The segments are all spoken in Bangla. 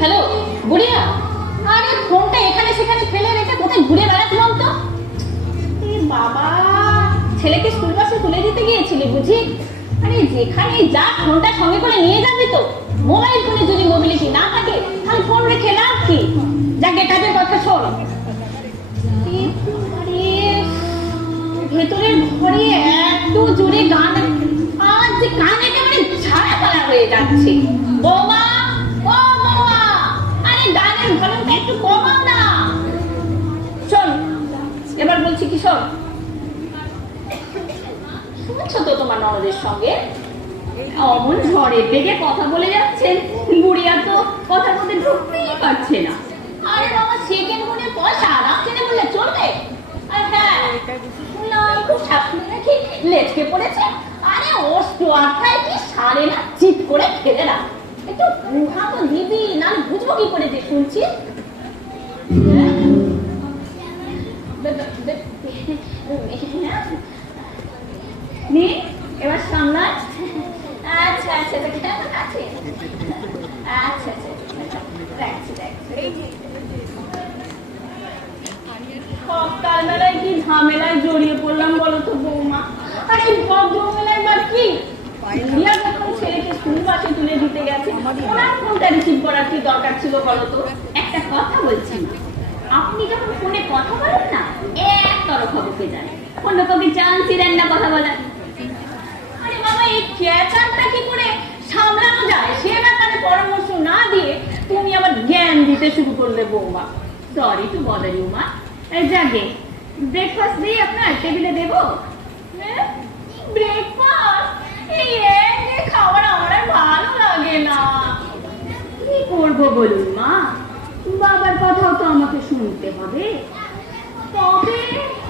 হ্যালো বুড়িয়া, আরে ফোনটা এখানে সেখানে ফেলে রেখে কোথায় ঘুরে বেড়াচ্ছিলাম তো। বাবা, ছেলেকে স্কুল বাসে তুলে দিতে গিয়েছিলি বুঝি? আরে যেখানে যা ফোনটা সঙ্গে করে নিয়ে যাবি তো। মোবাইল ফোনে যদি মোবিলিটি না থাকে তাহলে ফোন রেখে লাভ কি? যাকে কাজের কথা শোন, ভেতরের ঘরে এত জোরে গান, আজ যে গান একেবারে ঝাড়া পালা হয়ে যাচ্ছে। বৌমা, ও বৌমা, আরে গানের ভলিউমটা একটু কমাও না। শোন, এবার বলছি কি শোন, শুনছো তো তোমার ননদের সঙ্গে অমন ঝড়ের বেগে কথা বলে যাচ্ছেন, বুড়িয়া তো কথা বলতে ঢুকতেই পারছে না। আরে বাবা, সেকেন্ড গুণে পয়সা রাখতে না বললে চলবে? আর হ্যাঁ, শুনলাম খুব শাশুড়ি নাকি লেচকে পড়েছে। আরে অস্ট্রোআর্থাইটিস সারে না, চিট করে ফেলে না। একটু বুহা তো দিবি, না বুঝবো কি করে যে শুনছি। এবার সামলাস। আচ্ছা আচ্ছা, কেমন আছে? আচ্ছা আচ্ছা, রাখছি রাখছি। সকালবেলায় কি ঝামেলায় জড়িয়ে পড়লাম বলো তো বৌমা। আর এই ভদ্রমেলায় বা কি, বুড়িয়া যখন ছেলেকে স্কুল বাসে তুলে দিতে গেছে, ওনার ফোনটা রিসিভ করার কি দরকার ছিল বলো তো? একটা কথা বলছি, আপনি যখন ফোনে কথা বলেন না, এক তরফা বকে যান, অন্য কাউকে চান্সই দেন না কথা বলার। আরে বাবা, এই চেঁচানটা কি করে সামলানো যায় সে ব্যাপারে পরামর্শ না দিয়ে তুমি আবার জ্ঞান দিতে শুরু করলে বৌমা। সরি টু বদার ইউ মা। যাকে ব্রেকফাস্ট দিই আপনার টেবিলে দেবো? ব্রেকফাস্ট? এই খাবার আমার আর ভালো লাগে না। কি করবো বলুন মা, বাবার কথাও তো আমাকে শুনতে হবে। তবে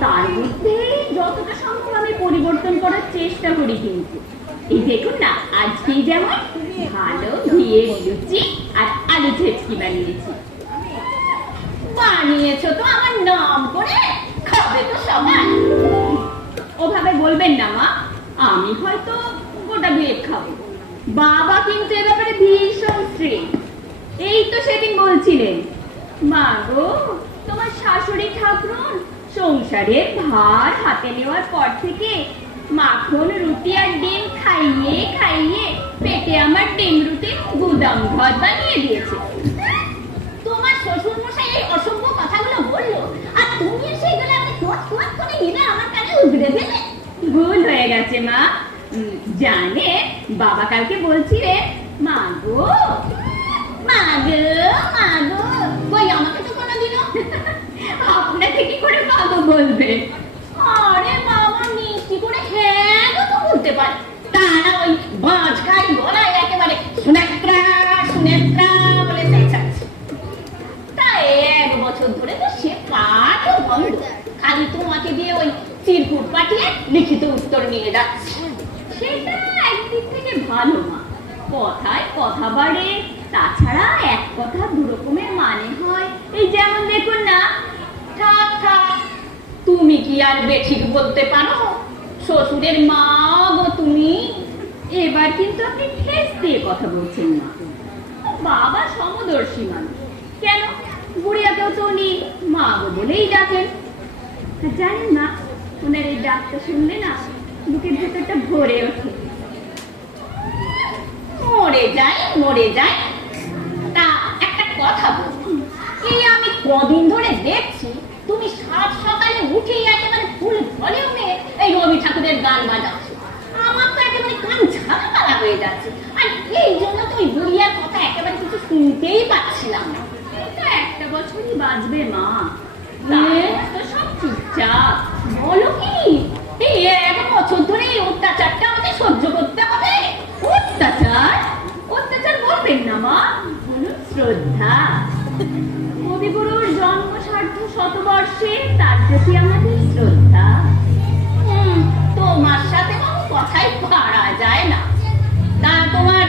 তার মধ্যে যতটা সম্ভব আমি পরিবর্তন করার চেষ্টা করি। কিন্তু এই দেখুন না, আজকেই যেমন ভালো ঘিয়ের লুচি আর আলু ছেচকি বানিয়েছি। বানিয়েছো তো আমার নাম করে, খাবে তো সবাই। ওভাবে বলবেন না মা, আমি হয়তো গোটা দুয়েক খাবো, বাবা কিন্তু এ ব্যাপারে ভীষণ স্ট্রিক্ট। এই তো সেদিন বলছিলেন, মা গো, তোমার শাশুড়ি ঠাকুরন সংসারের ভার হাতে নেওয়ার পর থেকে মাখন রুটি আর ডিম খাইয়ে খাইয়ে পেটে আমার ডিম রুটির গুদাম ঘর বানিয়ে দিয়েছে। তোমার শ্বশুর মশাই এই অসভ্য কথাগুলো বললো, আর তুমি সেইগুলো আমি টোট টোট করে নিলে আমার কানে উগড়ে দেবে। ভুল হয়ে গেছে মা। জানে বাবা কালকে বলছিলে, মা গো মা গো মা গো, কই আমাকে তো কোনোদিনও আপনাকে কি করে মা গো বলবে? আরে বাবা, মিষ্টি করে হ্যাঁ গো তো বলতে পারে, তা না ওই বাজখাই গলায় একেবারে সুনেত্রা সুনেত্রা বলে চেঁচাচ্ছে। তা 1 বছর ধরে তো সে পাঠও বন্ধ, খালি তোমাকে দিয়ে ওই চিরকুট পাঠিয়ে লিখিত উত্তর নিয়ে যাচ্ছে। সেটা একদিক থেকে ভালো মা, কথায় কথা বাড়ে, তাছাড়া এক কথা দু রকমের মানে হয়। এই যেমন দেখুন না, থাক থাক, তুমি কি আর বেঠিক বলতে পারো? শ্বশুরের মা গো তুমি। এবার কিন্তু আপনি ঠেস দিয়ে কথা বলছেন না। বাবা সমদর্শী মানুষ, কেন বুড়িয়াকেও তো উনি মা গো বলেই ডাকেন। জানেন না, ওনার এই ডাকটা শুনলে না বুকের ভেতরটা ভরে ওঠে। মরে যায় মরে যায়। তা একটা কথা বলছি, এই আমি কদিন ধরে দেখছি তুমি সাত সকালে উঠেই একেবারে ফুল ভলিউমে এই রবি ঠাকুরের গান বাজাচ্ছ। আমার তো একেবারে কান ঝালাপালা হয়ে যাচ্ছে। আর এই জন্য তো ওই বুড়িয়ার কথা একেবারে কিছু শুনতেই পাচ্ছিলাম না। এটা একটা বছরই বাঁচবে মা, তো সব ঠিকঠাক। বলো কি, এই এক বছর ধরে এই অত্যাচারটা আমাদের সহ্য করতে হবে? অত্যাচার? অত্যাচার বলবেন না মা, বলুন শ্রদ্ধা। কবিগুরুর জন্ম সার্ধ শতবর্ষে তার প্রতি আমাদের শ্রদ্ধা। তোমার সাথে কোনো কথাই পারা যায় না। তা তোমার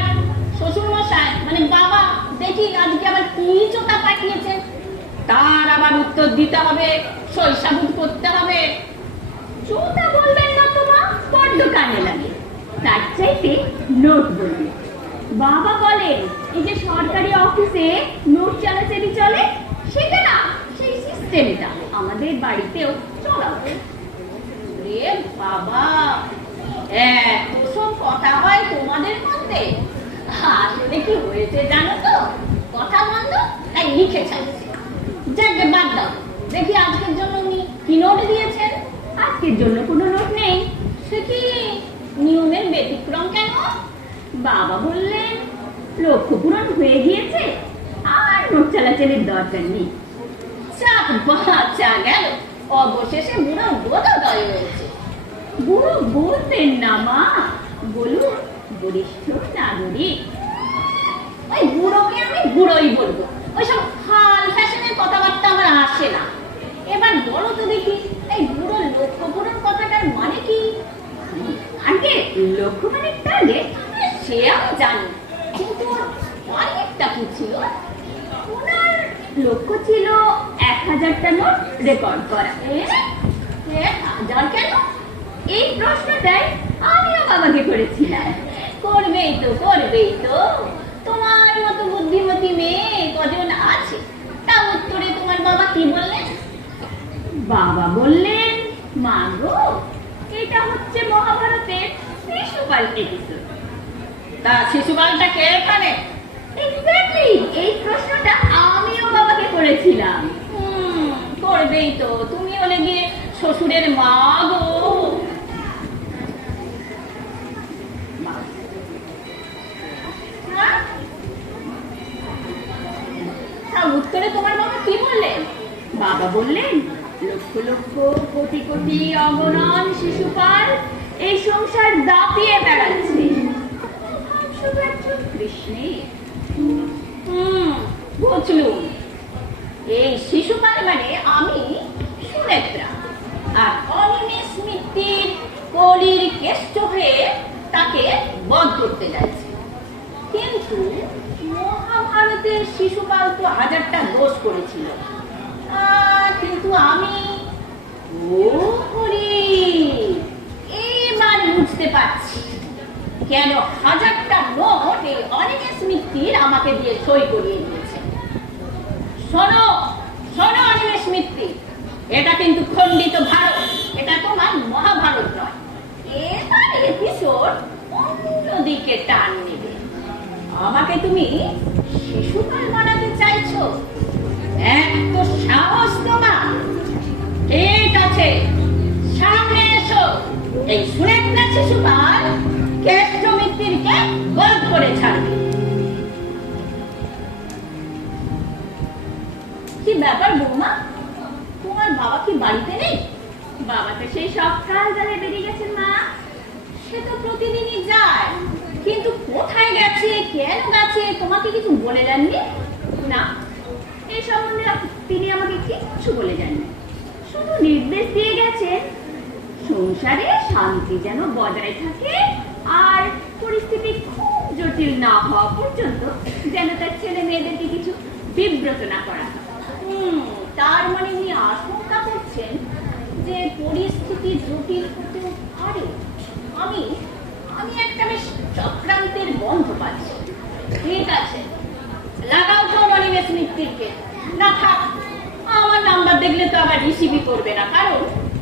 শ্বশুর মশাই মানে বাবা দেখি আজকে আবার কি চোটা পাঠিয়েছেন, তার আবার উত্তর দিতে হবে, শৈশাবুদ করতে হবে। চোটা বলবেন না তো মা, বড্ড কানে লাগে। তার চাইতে নোট বলবে। বাবা বলেন এই যে সরকারি অফিসে নোট চালাচালি চলে, সেটা না, সেই সিস্টেমটা আমাদের বাড়িতেও চলাবে। রে বাবা, এত সব কথা হয় তোমাদের মধ্যে? আসলে কি হয়েছে জানো তো, কথা বন্ধ তাই লিখে চাইছে। যাকে বাদ দাও, দেখি আজকের জন্য উনি কি নোট দিয়েছেন? আজকের জন্য কোনো নোট নেই। সে কি নিয়মের ব্যতিক্রম কেন? বাবা বললেন লক্ষ্য পূরণ হয়ে গিয়েছে, আর নোট চালাচালির দরকার নেই। চাপ বাচ্চা গেল, অবশেষে বুড়ো বোধোদয় হয়েছে। বুড়ো বলতেন না মা, বলুন বরিষ্ঠ নাগরিক। ওই বুড়োকে আমি বুড়োই বলবো, ওইসব হাল ফ্যাশনের কথাবার্তা আমার আসে না। এবার বলো তো দেখি, এই বুড়ো লক্ষ্য পূরণ কথাটার মানে কি? আগে লক্ষ্য মানে টার্গেট, সে আমি জানি, কিন্তু অনেকটা কি ছিল? ওনার লক্ষ্য ছিল 1000টা নোট রেকর্ড করা। 1000 কেন? এই প্রশ্নটাই আমিও বাবাকে করেছিলাম। করবেই তো, করবেই তো, তোমার মতো বুদ্ধিমতী মেয়ে কজন আছে? তা উত্তরে তোমার বাবা কি বললেন? বাবা বললেন, মা গো, এটা হচ্ছে মহাভারতের শিশুপাল এপিসোড। তা শিশুপালটা কে এখানে? এক্স্যাক্টলি এই প্রশ্নটা আমিও বাবাকে করেছিলাম। করবেই তো, তুমি হলে গিয়ে শ্বশুরের মা গো। উত্তরে তোমার বাবা কি বললেন? বাবা বললেন, লক্ষ লক্ষ কোটি কোটি অগণন শিশুপাল এই সংসার দাপিয়ে বেড়াচ্ছে, শুধু একজন কৃষ্ণে। বুঝলুম, এই শিশুপাল মানে আমি সুনেত্রা, আর অনিমেষ মিত্তির কলির কেষ্ট হয়ে তাকে বধ করতে যাচ্ছে। কিন্তু মহাভারতের শিশুপাল তো 1000টা দোষ করেছিল, কিন্তু আমি এবার বুঝতে পারছি কেন 1000টা নোট এই অনিমেষ মিত্তির আমাকে দিয়ে সই করিয়ে দিয়েছে। শোনো শোনো অনিমেষ মিত্তি, এটা কিন্তু খণ্ডিত ভারত, এটা তোমার মহাভারত নয়। এবার এপিসোড অন্যদিকে টান নেবে। আমাকে তুমি শিশুপাল বানাতে চাইছো? এত সাহস তোমার? ঠিক আছে, সামনে এসো। এই সুনেত্রা শিশুপাল কেষ্ট মিত্তিরকে বধ করে ছাড়বে। কি ব্যাপার বৌমা, তোমার বাবা কি বাড়িতে নেই? বাবা তো সেই সকাল বেলায় বেরিয়ে গেছেন মা। সে তো প্রতিদিনই যায়, কিন্তু কোথায় গেছে, কেন গেছে তোমাকে কিছু বলে যাননি? না, এই সম্বন্ধে তিনি আমাকে কিচ্ছু বলে যাননি। শুধু নির্দেশ দিয়ে গেছেন সংসারে শান্তি যেন বজায় থাকে, আর পরিস্থিতি খুব জটিল না হওয়া পর্যন্ত যেন তার ছেলে মেয়েদেরকে কিছু বিব্রত না করা। তার মানে উনি আশঙ্কা করছেন যে পরিস্থিতি জটিল হতে পারে। আমি একটা বেশ চক্রান্তের বন্ধ পাচ্ছি। ঠিক আছে, লাগাও তো অনিমেষ মিত্তিরকে। না থাক, আমার নাম্বার দেখলে তো আবার রিসিভই করবে না, কারণ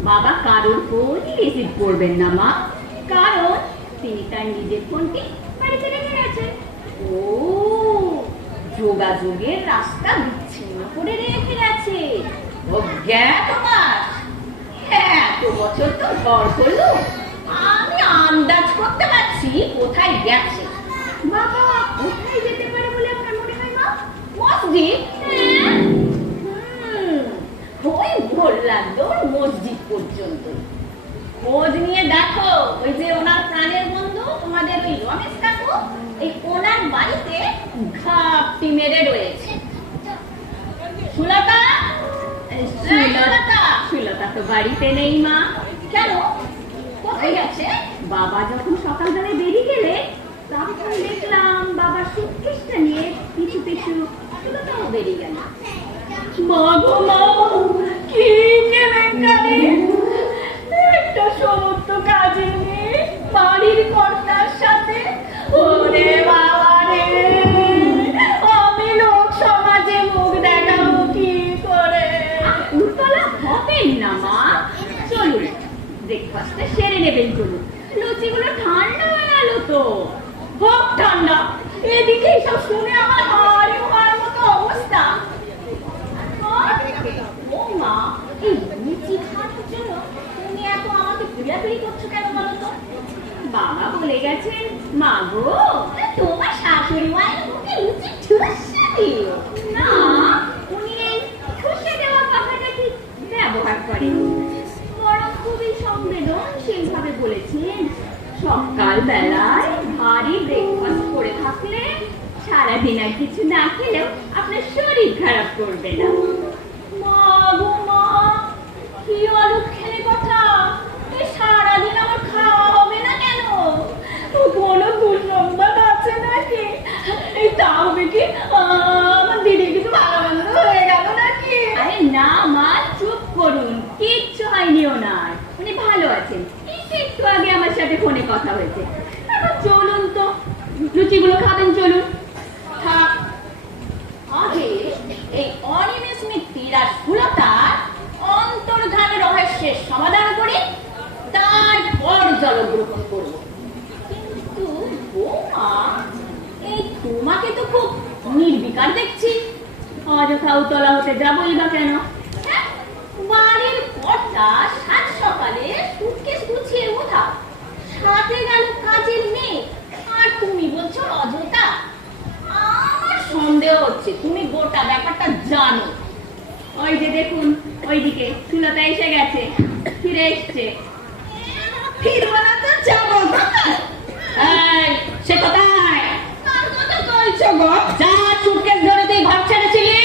বাবা কারোর ফোনই রিসিভ করবেন না মা, কারণ তিনি তার নিজের ফোনটি বাড়িতে রেখে গেছেন। ও, যোগাযোগের রাস্তা বিচ্ছিন্ন করে রেখে গেছে। তোমার এত বছর তো ঘর করলো, আমি আন্দাজ করতে পারছি কোথায় গেছে। বাবা কোথায় যেতে পারে বলে আপনার মনে হয় মা? মসজিদ? ওই বললাম তো মসজিদ পর্যন্ত। খোঁজ নিয়ে দেখো, ওই যে ওনার প্রাণের বন্ধু তোমাদের ওই রমেশ কাকু, এই ওনার বাড়িতে ঘাপটি মেরে রয়েছে। সুলতা, সুলতা তো বাড়িতে নেই মা। কেন, কোথায় গেছে? বাবা যখন সকালবেলায় বেরিয়ে গেলে তখন দেখলাম বাবার সুটকেসটা নিয়ে পিছু পিছু সুলতাও বেরিয়ে গেল। মা গো মা, কি কেলেঙ্কারি! একটা সমস্ত কাজে নিয়ে বাড়ির কর্তার সাথে, ওরে বাবা রে, আমি লোক সমাজে মুখ দেখাবো কি করে? উতলা হবেন না মা, চলুন ব্রেকফাস্টটা সেরে নেবেন। চলুন, লুচিগুলো ঠান্ডা হয়ে গেল তো। হোক ঠান্ডা, এদিকে সব শুনে আমার হাড়ে হওয়ার মতো অবস্থা। ও মা, এই লুচি খাওয়ার জন্য তুমি এত আমাকে পিড়াপিড়ি করছো কেন বলো তো? বাবা বলে গেছেন মা গো, তোমার শাশুড়ি মায়ের মুখে লুচি ঠুসে দিও না। উনি এই ঠুসে দেওয়ার কথাটা কি ব্যবহার করেন, বরং খুবই সংবেদনশীল ভাবে বলেছেন সকাল বেলায় ভারী ব্রেকফাস্ট করে থাকলে সারাদিন আর কিছু না খেলেও আপনার শরীর খারাপ করবে না। মা গো মা, কি অলক্ষণে কথা! এই সারাদিন আমার খাওয়া হবে না কেন? কোনো দুঃসংবাদ আছে নাকি? এই তাহলে কি আমার দিদি কিছু ভালো মন্দ হয়ে গেল নাকি? আরে না মা, চুপ করুন, কিচ্ছু হয়নি ওনার, উনি ভালো আছেন। একটু আগে আমার সাথে ফোনে কথা হয়েছে। এখন চলুন তো, লুচিগুলো খাবেন, চলুন। থাক, আগে এই অনিমেষ মিত্তির আর সুলতার অন্তর্ধান রহস্যের সমাধান করে তারপর জলগ্রহণ করব। কিন্তু বৌমা, এই তোমাকে তো খুব নির্বিকার দেখছি। অযথা উতলা হতে যাবোই বা কেন? বাড়ির কর্তা সাত সকালে সুটকেস গুছিয়ে ওঠা, সাথে গেল কাজের মেয়ে, আর তুমি বলছো অযথা? আমার সন্দেহ হচ্ছে তুমি গোটা ব্যাপারটা জানো। ওই যে দেখুন, ওইদিকে সুলতা এসে গেছে, ফিরে এসছে। ফিরবো না তো যাবো। সে কোথায়? কার কথা বলছো গো? যা সুটকেস ধরে তুই ঘর ছেড়েছিলি।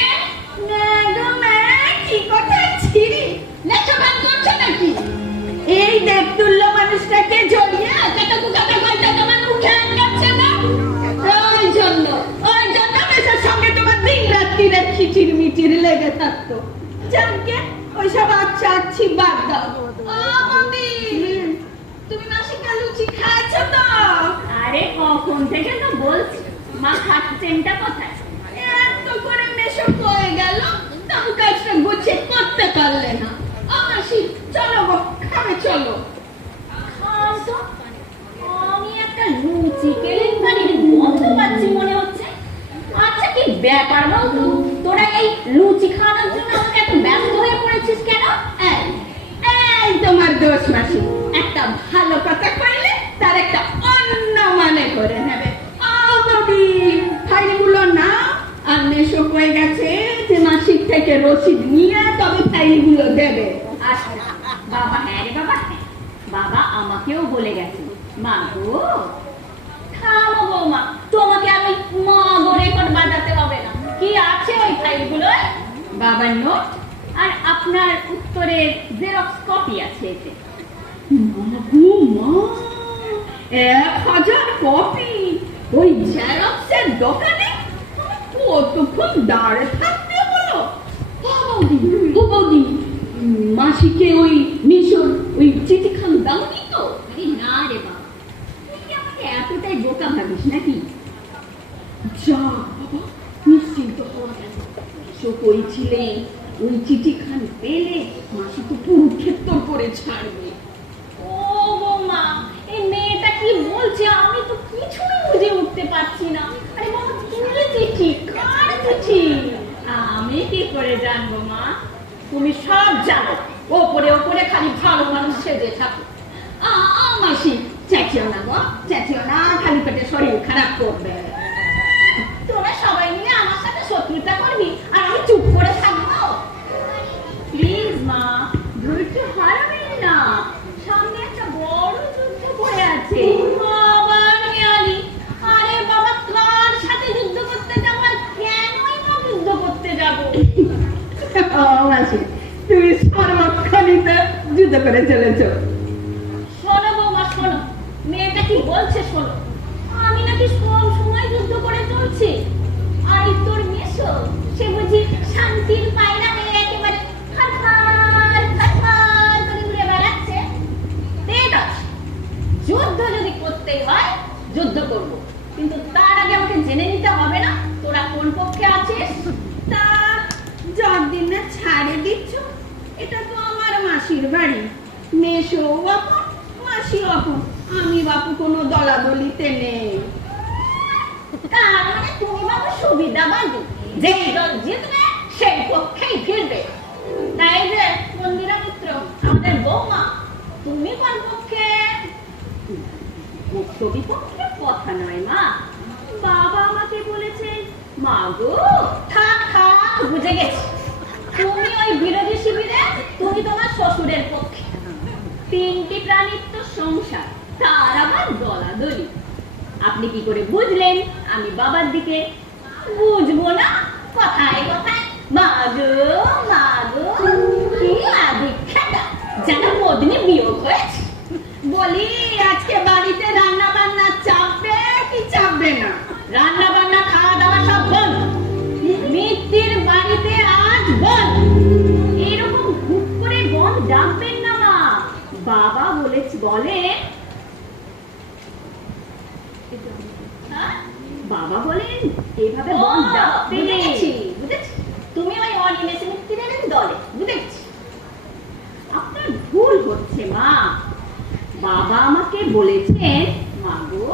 কি কথা ছিড়ি? নেচো গান করছো নাকি? এই দেবতুল্য মানুষটাকে জড়িয়ে তোমার মুখে আটকাচ্ছে না? ওই জন্য মেসের সঙ্গে তোমার দিন রাত্রিরে খিচির মিচির লেগে থাকতো। জানকে ওইসব আচ্ছা আচ্ছি বাদ দাও। ও মামি, তুমি মাসিকা লুচি খাচ্ছ তো? আরে কখন থেকে তো বলছি, মা খাচ্ছেনটা কোথায়? এত করে মেশো হয়ে গেল, তাও কাজটা গুছিয়ে করতে পারলে না। মাসি চলো গো, খাবে চলো। খাও তো, আমি একটা লুচি কেলেঙ্কারির গন্ধ পাচ্ছি মনে হচ্ছে। আচ্ছা কি ব্যাপার বলতো, তোরা এই লুচি খাওয়ানোর জন্য আমাকে এত ব্যস্ত হয়ে পড়েছিস কেন? এই তোমার দোষ মাসি, একটা ভালো কথা কইলে তার একটা অন্য মানে করে নেবে। ফাইলগুলো না আর নেশো হয়ে গেছে যে মাসিক থেকে রসিদ নিয়ে তবে ফাইলগুলো দেবে। আচ্ছা বাবা, হ্যাঁ রে বাবা, বাবা আমাকেও বলে গেছে মা গো। থামো বৌমা, তোমাকে আমি মা গো রেকর্ড বাজাতে হবে না। কি আছে ওই ফাইলগুলো? বাবার নোট আর আপনার উত্তরের জেরক্স কপি আছে এতে। মা গো মা, 1000 কপি ওই জেরক্সের দোকানে কতক্ষণ দাঁড়ে থাকতে হলো? বৌদি, মাসিকে ওই মিশর ওই চিঠিখান দাওনি তো? আরে না রে বাবা, তুই কি আমাকে এতটাই বোকা ভাবিস নাকি? যা বাবা, নিশ্চিন্ত হওয়া গেল। কইছিলেন ওই চিঠিখান পেলে মাসি তো পুরো ক্ষেত্র করে ছাড়বে। ও বৌমা, এই মেয়েটা কি বলছে আমি তো কিছুই বুঝে উঠতে পারছি না। আরে বাবা, তুমি চিঠি, কার চিঠি? আমি কি করে জানবো মা? তুমি সব জানো, ওপরে ওপরে খালি ভালো মানুষ সেজে থাকো। মাসি, চেঁচিও না গো, চেঁচিও না, খালি পেটে শরীর খারাপ করবে। তোরা সবাই মিলে আমার সাথে শত্রুতা করবি আর আমি চুপ করে থাকবো? প্লিজ মা, ধৈর্য হারাবেন না, সামনে একটা বড় যুদ্ধ পড়ে আছে। আবার মেয়ালি, আরে বাবা, কার সাথে যুদ্ধ করতে যাব আর কেনই বা যুদ্ধ করতে যাব? মাসি, তুমি সর্বক্ষণিতে যুদ্ধ করে চলেছো। শোনো বৌমা, শোনো, মেয়েটা কি বলছে শোনো। আমি নাকি সব সময় যুদ্ধ করে চলছি, আর তোর মেসো সে বুঝি শান্তির পায়রা হয়ে একেবারে ফাটফাট ফাটফাট করে ঘুরে বেড়াচ্ছে। ঠিক আছে, যুদ্ধ যদি করতেই হয় যুদ্ধ করব, কিন্তু তার আগে আমাকে জেনে নিতে হবে না তোরা কোন পক্ষে আছিস? তা যতদিন না ছাড়ে দিচ্ছ, এটা তো আমার মাসির বাড়ি, মেশো বাপু মাসি বাপু, আমি বাপু কোনো দলাদলিতে নেই। তার মানে তুমি বাবু সুবিধাবাদী, যেই দল জিতবে সেই পক্ষেই ফিরবে, তাই যে মন্দিরা মিত্র আমাদের বৌমা, তুমি কোন পক্ষে? পক্ষ বিপক্ষের কথা নয় মা, বাবা আমাকে বলেছেন। মা গো, থাক থাক, বুঝে গেছি, তুমি ওই বিরোধী শিবিরে, তুমি তোমার শ্বশুরের পক্ষে। তিনটি প্রাণীর তো সংসার, তার আবার দলাদলি। আপনি কি করে বুঝলেন আমি বাবার দিকে? বুঝবো না কথায় কথায় মাগো মাগো, কি আদিক্ষাটা যেন পদ্মী বিয়োগ হয়েছে। বলি, আজকে বাড়িতে রান্না বান্না চাপবে কি চাপবে না? রান্না বান্না খাওয়া দাওয়া সব বন্ধ, মিত্তির বাড়িতে আজ বন্ধ। এরকম হুট করে বন্ধ ডাকবেন না মা, বাবা বলে বাবা বলেন এভাবে বন্ধ ডাকতে নেই। বুঝেছি, তুমি ওই অনিমেষে মিত্তিরের দলে, বুঝেছি। আপনার ভুল হচ্ছে মা, বাবা আমাকে বলেছেন। মাগো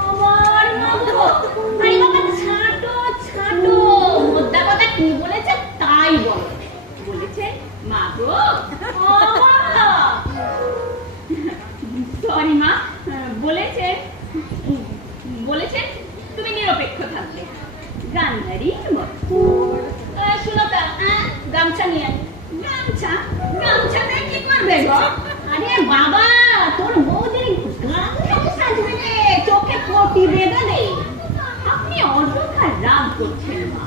আমার মাগো, আরে বাবা ছাটো ছাটো, মোদ্দা কথা কি বলেছে তাই বলো। বলেছেন মাগো, সরি মা, বলেছেন তুমি নিরপেক্ষ থাকবে, গান্ধারীর মতো। শুনো তা, গামছা নিয়ে। গামছা? গামছাটা কি করবে গো? আরে বাবা, তোর বৌদির গামছাকে সাজবে রে, চোখে পটি বেঁধে দে। আপনি অযথা রাগ করছেন মা।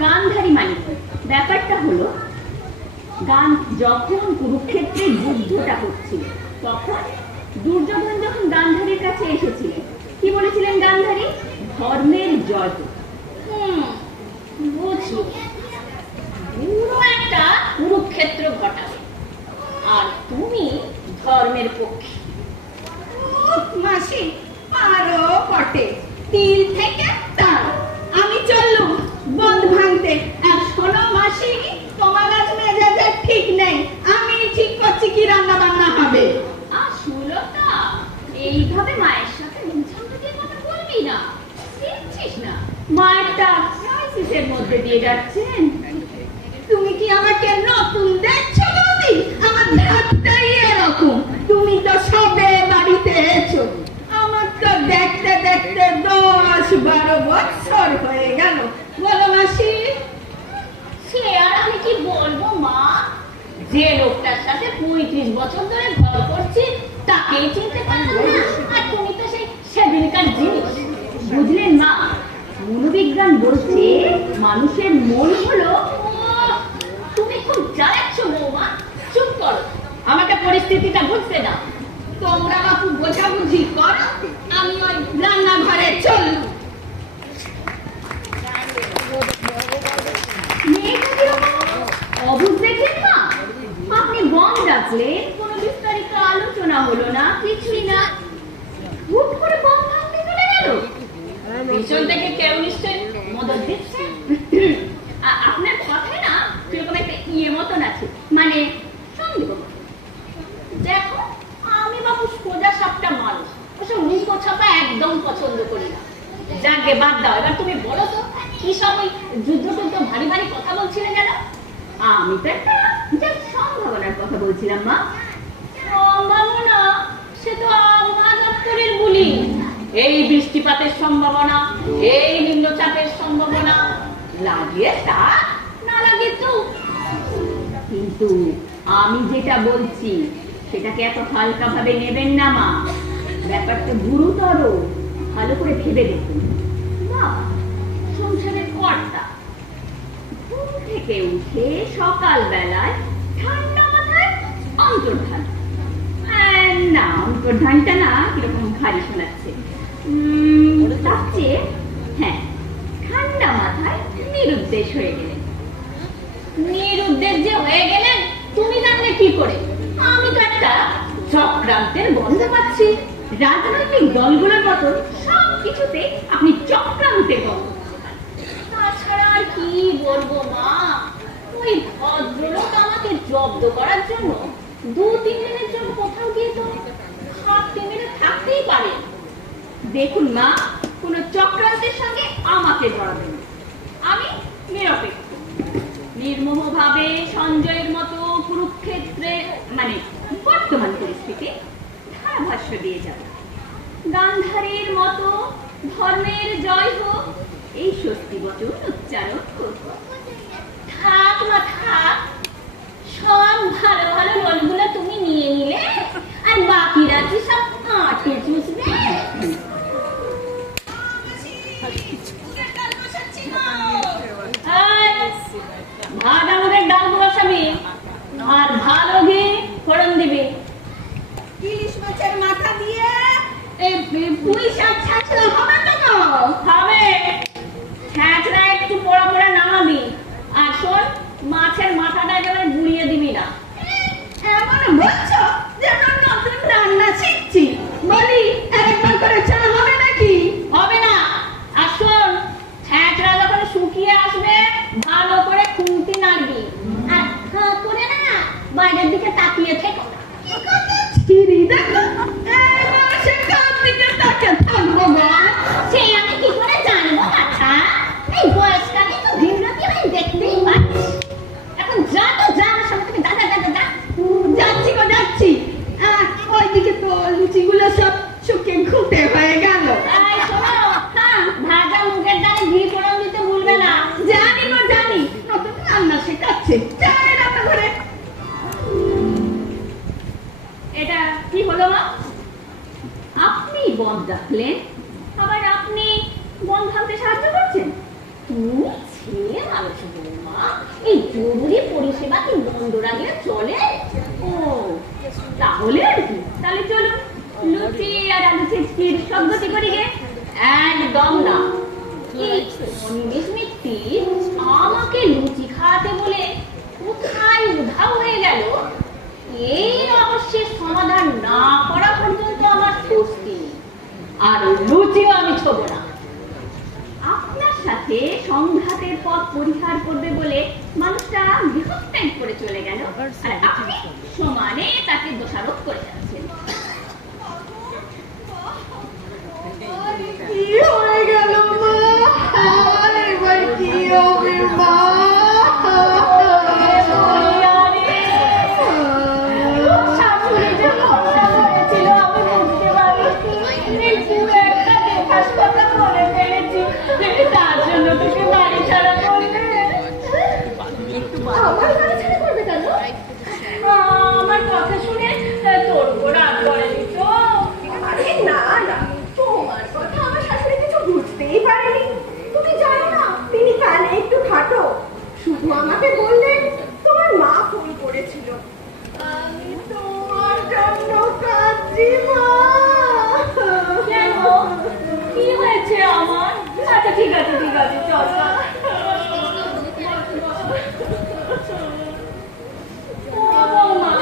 গান্ধারী মানে ব্যাপারটা হলো, গান যখন কুরুক্ষেত্রে যুদ্ধটা হচ্ছিল, তখন দুর্যোধন যখন গান্ধারীর কাছে এসেছিলেন, কি বলেছিলেন গান্ধারী? ধর্মের জয়। বুঝলো, পুরো একটা কুরুক্ষেত্র ঘটাবে, আর তুমি ধর্মের পক্ষে। মাসি, আরো বটে, তিল থেকে তাল। আমি চললুম বন্ধ ভাঙতে। আর শোনো মাসি, তোমার আজ মেজাজের ঠিক নেই, আমি ঠিক করছি কি রান্না বান্না হবে। আর সুলতা, এইভাবে মায়ের সাথে মুছামুছির কথা বলবি না, দেখছিস না মায়েরটা ক্রাইসিসের মধ্যে দিয়ে যাচ্ছেন। তুমি কি আমাকে নতুন দেখছো বৌদি? আমার ধারটাই এরকম। তুমি তো সবে বাড়িতে এসো, আমার তো দেখতে দেখতে 10-12 বছর হয়ে গেল। বলো মাসি। সে আর আমি কি বলবো মা, যে লোকটার সাথে 35 বছর ধরে ঘর করছি তাকেই চিনতে পারলাম না, আর তুমি তো সেই সেদিনকার জিনিস। বুঝলেন মা, মনোবিজ্ঞান বলছে মানুষের মন হলো। তুমি খুব জ্বালাচ্ছ বৌমা, চুপ করো, আমাকে পরিস্থিতিটা বুঝতে দাও। তোমরা বাপু বোঝাবুঝি কর, আমি ওই রান্নাঘরে চললুম। মেয়েটা কিরকম অবুঝ দেখলেন মা? আপনি বন্ধ ডাকলেন, কোনো বিস্তারিত আলোচনা হলো না, কিছুই না, হুট করে বন্ধ ভাঙতে চলে গেল। পিছন থেকে কেউ নিশ্চয়ই মদত দিচ্ছে। আপনার কথায় না সেরকম একটা মতন আছে, মানে সন্দেহ। দেখো, আমি বাবু সোজা সাপটা মানুষ, ওসব মুখো ছাপা একদম পছন্দ করি না। যাকে বাদ দাও, এবার তুমি বলো তো কি সব ওই যুদ্ধ টুদ্ধ ভারী ভারী কথা বলছিলে কেন? আমি তো একটা সম্ভাবনার কথা বলছিলাম মা। সম্ভাবনা? সে তো আমাদের একাত্তরের বুলি, এই বৃষ্টিপাতের সম্ভাবনা, এই নিম্নচাপের সম্ভাবনা, লাগিয়ে তা না লাগে তো। কিন্তু আমি যেটা বলছি সেটাকে এত হালকা ভাবে নেবেন না মা, ব্যাপারটা গুরুতর। ভালো করে ভেবে দেখুন। বাবা সংসারের কর্তা, ঘুম থেকে উঠে সকাল বেলায় ঠান্ডা মাথায় অন্তর্ধান, না অন্তর্ধানটা না কিরকম ভারী শোনাচ্ছে, তার চেয়ে হ্যাঁ ঠান্ডা মাথায় নিরুদ্দেশ হয়ে গেলেন। নিরুদ্দেশ যে হয়ে গেলেন তুমি জানলে কি করে? আমি তো একটা চক্রান্তের গন্ধ পাচ্ছি। রাজনৈতিক দলগুলোর মতো সব কিছুতে আপনি চক্রান্তের গন্ধ। তাছাড়া আর কি বলবো মা, ওই ভদ্রলোক আমাকে জব্দ করার জন্য 2-3 দিনের জন্য কোথাও গিয়ে তো 7 মিনিট থাকতেই পারে। দেখুন মা, কোন চক্রান্তের সঙ্গে আমাকে জড়াবেন, আমি নিরপেক্ষ। নির্মোহ ভাবে সঞ্জয়ের মতো কুরুক্ষেত্রের মানে বর্তমান পরিস্থিতি ধারাভাষ্য দিয়ে যাব। গান্ধারীর মতো ধর্মের জয় হোক এই স্বস্তি বচন উচ্চারণ করব। থাক মা থাক, সব ভালো ভালো রোলগুলো তুমি নিয়ে নিলে আর বাকিরা কি সব আটে চুষবে। ভাত আমাদের ডাল বসাবি আর ভালো ঘি ফোড়ন দিবি। ইলিশ মাছের মাথা দিয়ে এই পুঁই শাক ছাঁচড়া হবে না তো? হবে, ছ্যাঁচড়া একটু পোড়া পোড়া নামাবি। আর শোন, মাছের মাথাটা একেবারে গুঁড়িয়ে দিবি না। এমন বলছো যেন নতুন রান্না শিখছি। বলি আরেকবার করে চা হবে নাকি? হবে না। আর শোন, ছ্যাঁচড়া যখন শুকিয়ে আসবে ভালো করে খুন্তি নাড়বি আর হাঁ করে না বাইরের দিকে তাকিয়ে থেকো। চিড়ি দেখো, এবার সে কার দিকে তাকে থাকবো গো? সে আমি কি করে জানবো বাছা? এই বয়সটাকে তো ভিন্নতি হয়ে দেখতেই পাচ্ছি। এখন যা তো যা, আমার সামনে থেকে দাদা দাদা দা। যাচ্ছি গো যাচ্ছি। ওইদিকে তো লুচিগুলো সব শুকিয়ে ঘুটে হয়ে গেল। এই শোনো, ভাজা মুগের ডালে ঘি ফোড়ন দিতে ভুলবে না। জানি গো জানি, নতুন রান্না শেখাচ্ছে। জানি রান্না করে। এটা কি হলো মা? আপনি বন্ধ রাখলেন, আবার আপনি বন্ধ ভাঙতে সাহায্য করছেন? তুমি ছেলে মানুষ বৌমা, এই জরুরি পরিষেবা কি বন্ধ রাখলে চলে? ও তাহলে আর কি, তাহলে চলুন লুচি আর আলু চিপসির সবগতি করি গে। একদম না, এই সন্দেশ মিত্তি আমাকে লুচি খাওয়াতে বলে কোথায় উধাও হয়ে গেল, এই রহস্যের সমাধান না করা পর্যন্ত আমার স্বস্তি নেই। আর লুচিও আমি ছোব না। আপনার সাথে সংঘাতের পথ পরিহার করবে বলে মানুষটা গৃহত্যাগ করে চলে গেল, আর আপনি সমানে তাকে দোষারোপ করে যাচ্ছেন। কি হয়ে গেল মা? এবার কি হবে মা? শাশুড়ি যে ভরসা করেছিল আমি বুঝতে পারিনি। একটু একটা দেখার কথা বলে ফেলেছি, তার জন্য তোকে বাড়ি ছাড়া করবে। আমার বাড়ি ছেড়ে করবে কেন? আমার কথা শুনে তোর উপর রাগ করেনি তো? আরে না না, তোমার কথা আমার শাশুড়ি কিছু বুঝতেই পারেনি। তুমি জানো না তিনি কানে একটু খাটো। শুধু আমাকে বললেন তোমার মা ফোন করেছিল। আমি তোমার জন্য কাঁদছি মা। কেন? কি হয়েছে আমার? আচ্ছা ঠিক আছে ঠিক আছে, চল চল। ও বৌমা,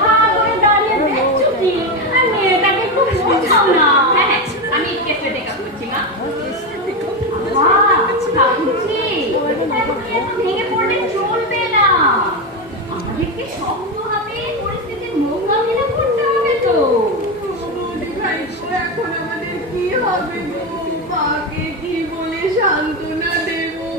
হা করে দাঁড়িয়ে দেখছো কি? আর মেয়েটাকে একটু বোঝাও না। হ্যাঁ, আমি কেসে দেখা করছি মা। ঠাকুরজি, এত ভেঙে পড়লে চলবে না। আমাদেরকে শক্তভাবে পরিস্থিতির মোকাবিলা করতে হবে তো। এখন আমাদের কি হবে গো? মাকে কি বলে সান্ত্বনা দেবো?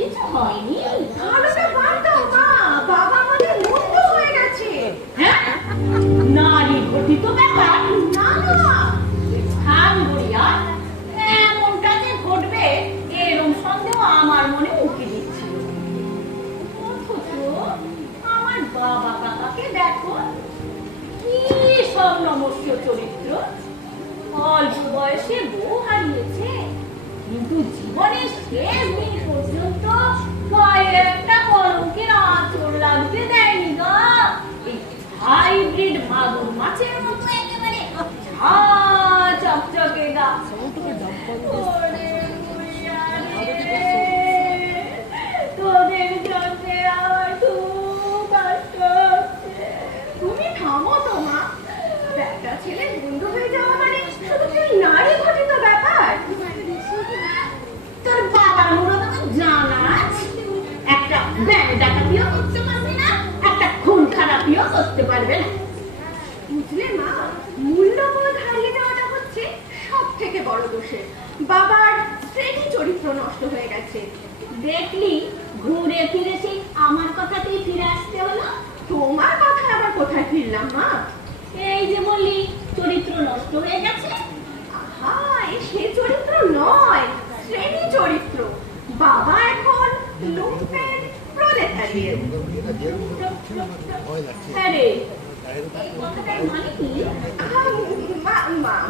কিছু হয়নি। ভালোটা বাদ দাও মা, বাবা আমাদের মুক্ত হয়ে গেছে। হ্যাঁ, নারী ঘটিত ব্যাপার। না না, থাম বুড়িয়া, এমনটা যে ঘটবে এরম সন্দেহ আমার মনে উকি দিচ্ছিল। অথচ আমার বাবা কাকাকে দেখো, কি সব নমস্য চরিত্র। অল্প বয়সে বউ হারিয়েছে, কিন্তু জীবনের শেষ দিন পর্যন্ত গায়ে একটা কলঙ্কের আঁচড় লাগতে দেয়নি গা। এই হাইব্রিড মাগুর মাছের মতো একেবারে ঝা চকচকে গা। ওরে বুড়িয়া রে, তোদের জন্যে আমার খুব কষ্ট হচ্ছে। তুমি থামো তো মা, একটা ছেলে বন্ধু হয়ে যাওয়া মানে শুধু কি নারী ঘটিত ব্যাপার? তোর বাবার মুরত আমার জানা আছে। একটা ব্যাংক ডাকাতিও করতে পারবে না, একটা খুন খারাপিও করতে পারবে না। বুঝলে মা, মূল্যবোধ হারিয়ে যাওয়াটা হচ্ছে সব থেকে বড় দোষের। বাবার শ্রেণী চরিত্র নষ্ট হয়ে গেছে। দেখলি, ঘুরে ফিরে সেই আমার কথাতেই ফিরে আসতে হলো। তোমার কথায় আবার কোথায় ফিরলাম মা? এই যে বললি চরিত্র নষ্ট হয়ে গেছে। হায়, সে চরিত্র নয়, শ্রেণী চরিত্র। বাবা এখন লুম্পেন প্রলেতারিয়েট। হ্যাঁ রে, এই কথাটার মানে কি?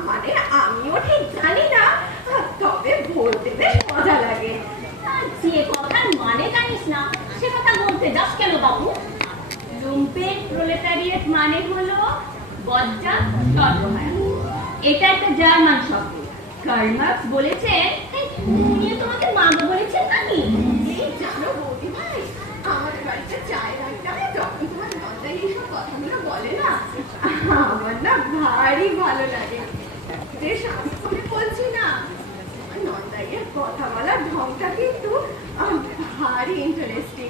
মানে আমিও ঠিক জানি না, তবে বলতে বেশ মজা লাগে। আর যে কথার মানে জানিস না, সে কথা বলতে যাস কেন বাবু? লুম্পেন প্রলেতারিয়েট মানে হলো বজ্জাত সর্বহারা। এটা একটা জার্মান শব্দ। কার্ল মার্কস বলেছেন, উনি তোমাকে মাগো বলেছেন নাকি? এই জানো বৌদি ভাই, আমাদের বাড়িতে চায় রাখতে যখন তোমার নন্দাই এইসব কথাগুলো বলে না, আমার না ভারী ভালো লাগে। যে স্বামী করে বলছি না, আমার নন্দাইয়ের কথা বলার ঢংটা কিন্তু ভারী ইন্টারেস্টিং।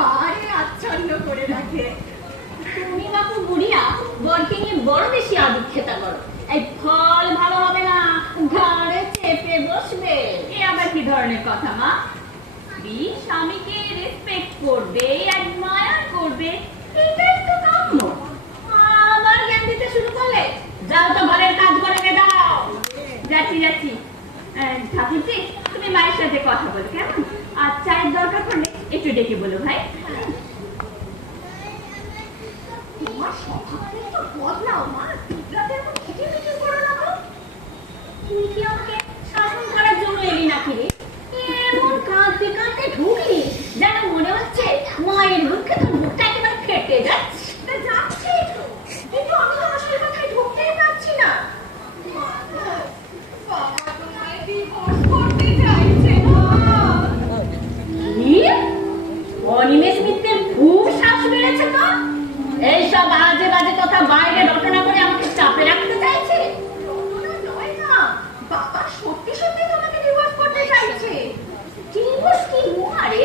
পারে আচ্ছন্ন করে রাখে। তুমি বাপু বুড়িয়া বরকে নিয়ে বড় বেশি আদিক্ষেতা করো। এই ফল ভালো হবে না, ঘাড়ে চেপে বসবে। এ আবার কি ধরনের কথা মা? স্ত্রী স্বামীকে রেসপেক্ট করবে, অ্যাডমায়ার করবে, এটাই তো কাম্য। আবার জ্ঞান দিতে শুরু করলে, যাও তো ঘরের কাজ করে দাও। যাচ্ছি যাচ্ছি। ঠাকুরজি, তুমি মায়ের সাথে কথা বলো কেমন? আর চায়ের দরকার পড়লে একটু ডেকে বলো ভাই। তোমার স্বভাবটা একটু বদলাও মা, রাতে এরকম খিটিমিটি করো না তো। তুই কি আমাকে শাসন করার জন্য এলি নাকি রে? এমন কাঁদতে কাঁদতে ঢুকলি যেন মনে হচ্ছে মায়ের মুখে তোর মুখটা একেবারে ফেটে যাচ্ছে। তা যাচ্ছেই তো, কিন্তু আমি তোমার সেই কথায় ঢুকতেই পারছি না। বাবা তোমায় ডিভোর্স করতে চাইছে না। কি? অনিমেষ মিত্রের খুব শ্বাস বেড়েছে তো। এইসব আজে বাজে কথা বাইরে রটনা করে আমাকে চাপে রাখতে চাইছে। রটনা নয় না, বাবা সত্যি সত্যি তোমাকে ডিভোর্স করতে চাইছে। ডিভোর্স কি মুহারে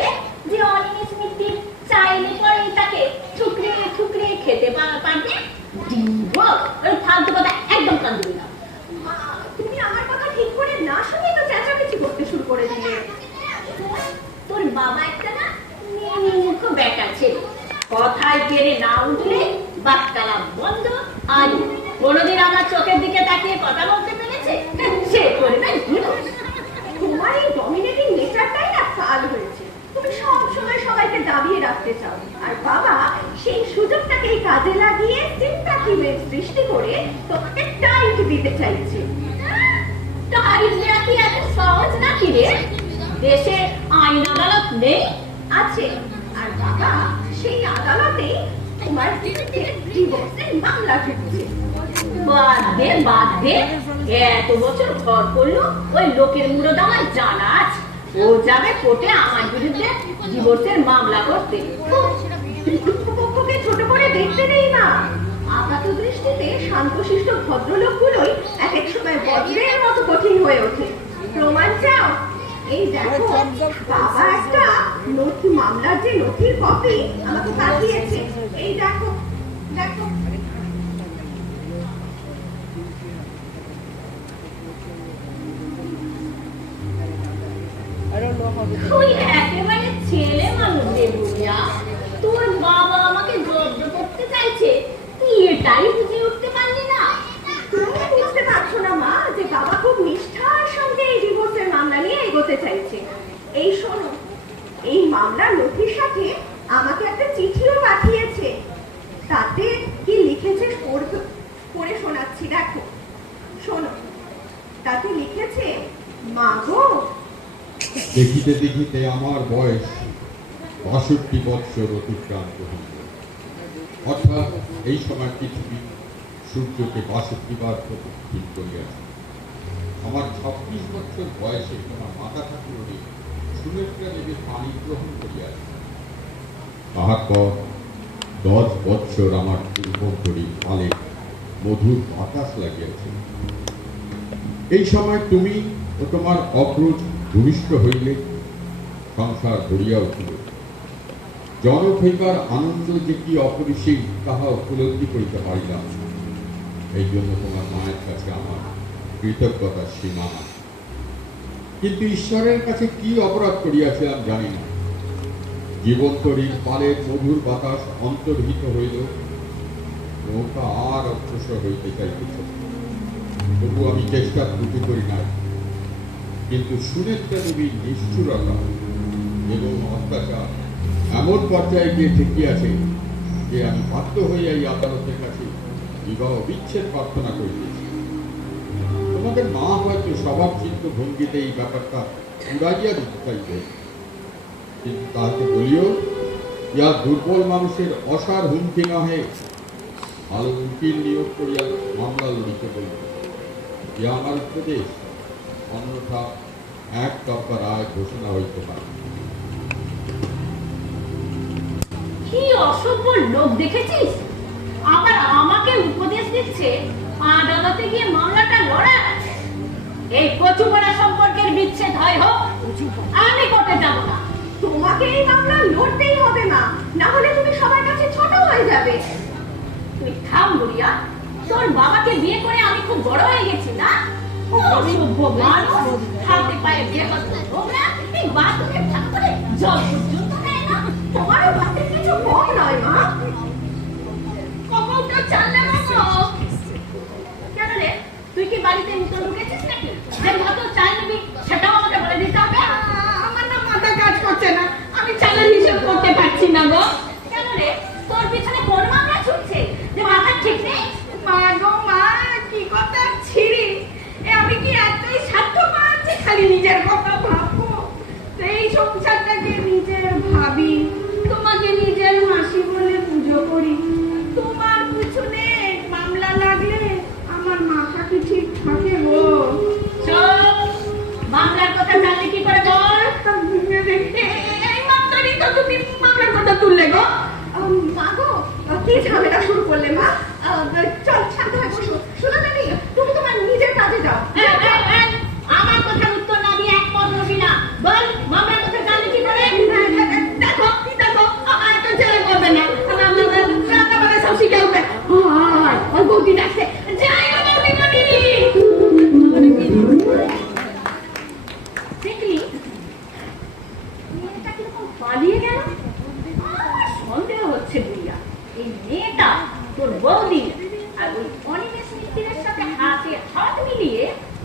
যে অনিমেষ মিত্র চাইলে পরে তাকে ঠুকরে ঠুকরে খেতে পারবে? ডিভোর্স ওই ফালতু কথা একদম কান দিবি না। মা, তুমি আমার কথা ঠিক করে না শুনে তো চেঁচামেচি করতে শুরু করে দিলে। তোর বাবা একটা না নিমুখ বেটা ছেলে, কথায় পেরে না উঠলে বাক্কালা বন্ধ। আর কোনোদিন আমার চোখের দিকে তাকিয়ে কথা বলতে পেরেছে? সে করবে ডিভোর্স। তোমার এই ডমিনেটিং নেচারটাই না কাল হয়েছে। তুমি সবসময় সবাইকে দাবিয়ে রাখতে চাও, আর বাবা সেই সুযোগটাকেই কাজে লাগিয়ে সিম্প্যাথিমেন্ট সৃষ্টি করে তোমাকে টাইট দিতে চাইছে। টাইট দেওয়া কি এত সহজ নাকি রে? দেশে আইন আদালত নেই? আছে, আর বাবা সেই আদালতে তোমার বিরুদ্ধে ডিভোর্সের মামলা ঠেকছে। বাদ দে, এত বছর ঘর করলো, ওই লোকের মুরদ আমার জানা আছে। ও যাবে কোর্টে আমার বিরুদ্ধে ডিভোর্সের মামলা করতে। পক্ষকে ছোট করে দেখতে নেই না। আপাত দৃষ্টিতে শান্তশিষ্ট ভদ্রলোকগুলোই এক এক সময় বজ্রের মতো কঠিন হয়ে ওঠে। প্রমাণ চাও? এই দেখো, বাবা একটা নথি, মামলার যে নথির কপি আমাকে পাঠিয়েছে। এই দেখো দেখো। I don't know. তুই একেবারে ছেলে মানুষ রে বুড়িয়া। তোর বাবা আমাকে জব্দ করতে চাইছে, তুই এটাই বুঝে উঠতে পারলি না? তুমি বুঝতে পারছো না মা যে বাবা খুব নিষ্ঠার সঙ্গে এই ডিভোর্সের মামলা নিয়ে এগোতে চাইছে। এই শোনো, এই মামলার নথির সাথে আমাকে একটা চিঠিও পাঠিয়েছে। তাতে কি লিখেছে পড়ে শোনাচ্ছি, দেখো শোনো। তাতে লিখেছে, মা গো, দেখিতে দেখিতে আমার বয়স ৬২ বৎসর অতিক্রান্ত হইল। অর্থাৎ এই সময় পৃথিবী সূর্যকে ৬২ বার প্রদক্ষিণ করিয়াছে। আমার ২৬ বছর বয়সে তোমার মাতা ঠাকুরী সুনেত্রা দেবী পানি গ্রহণ করিয়াছে। তাহার পর ১০ বৎসর আমার পূর্বন্তরী কালে মধুর বাতাস লাগিয়াছে। এই সময় তুমি ও তোমার অগ্রজ ভূমিষ্ঠ হইলে, সংসার ভরিয়া উঠিল। জনক হইবার আনন্দ যে কি অপরিসীম তাহা উপলব্ধি করিতে পারিলাম। এই জন্য তোমার মায়ের কাছে আমার কৃতজ্ঞতার সীমা নাই। কিন্তু ঈশ্বরের কাছে কি অপরাধ করিয়াছিলাম জানি না। জীবন্তরীর পালের মধুর বাতাস অন্তর্হিত হইল, নৌকা আর অগ্রসর হইতে চাইতেছে। তবু আমি চেষ্টা ত্রুটি করি নাই। কিন্তু সুনেত্রা দেবীর নিষ্ঠুরতা এবং অত্যাচার এমন পর্যায়ে গিয়ে ঠেকিয়াছে যে আমি বাধ্য হইয়া এই আদালতের কাছে বিবাহ বিচ্ছেদ প্রার্থনা করিতেছি। তোমাদের মা হয়তো স্বভাব চিত্ত ভঙ্গিতে এই ব্যাপারটা উড়াইয়া দিতে চাইবে, কিন্তু তাহাকে বলিও, ইহা দুর্বল মানুষের অসার হুমকি নহে। ভালো উকিল নিয়োগ করিয়া মামলা লড়িতে বলব, ইহা আমার উপদেশ। অন্যথা এক টপ্পা রায় ঘোষণা হইতে পারে। কি অসভ্য লোক দেখেছিস? আবার আমাকে উপদেশ দিচ্ছে আদালতে গিয়ে মামলাটা লড়া। এই কচুপাড়া সম্পর্কের বিচ্ছেদ হয় হোক, আমি কোর্টে যাব না। তোমাকে এই মামলা লড়তেই হবে মা, না হলে তুমি সবার কাছে ছোট হয়ে যাবে। তুই থাম বুড়িয়া, তোর বাবাকে বিয়ে করে আমি খুব বড় হয়ে গেছি না? অসভ্য মানুষ, হাতে পায়ে বিয়ে করতে তোমরা এই বাথরুমে ঠাকুরে জল পর্যন্ত দেয় না। তোমারও ভাতে কিছু কম নয় মা। কপালটা চাললে মতো। কেন রে, তুই কি বাড়িতে নতুন ঢুকেছিস নাকি? যে মতো চাল নিবি সেটাও আমাকে বলে দিতে হবে? আমার না মাথা কাজ করছে না, আমি চালের হিসেব করতে পারছি না গো। কেন রে, তোর পিছনে কোন মামলা ছুটছে যে মাথা ঠিক নেই? মা গো মা, কি কথা ছিড়ি। আমি কি এতই স্বার্থপর যে খালি নিজের কথা ভাববো? তো এই সংসারটাকে নিজের ভাবি, তোমাকে নিজের মাসি বলে পুজো করি। তোমার পিছনে মামলা লাগলে আমার মাথা কি ঠিক থাকে গো? চুপ! মামলার কথা জানলে কি করে বল? এই মামলারই তো তুমি মামলার কথা তুললে গো। মা গো, কি ঝামেলা শুরু করলে মা? চল শান্ত হয়ে বসো। শুনো না, তুমি তোমার নিজের কাজে যাও। আমার কথার উত্তর না দিয়ে এক পদ বসি না। বল, মামলার কথা জানলে কি করে? দেখো দেখো, আমার তো ছেলে করবে না। রান্নাবান্না সব শিখে উঠবে। ওই বৌদি ডাকছে, যাই ও বৌদি বলি। দেখলি মেয়েটা কিরকম পালিয়ে গেল? আমার সন্দেহ হচ্ছে বুড়িয়া, এই মেয়েটা তোর বৌদি আর ওই অনিমেষ মিত্রের সাথে হাতে হাত মিলিয়ে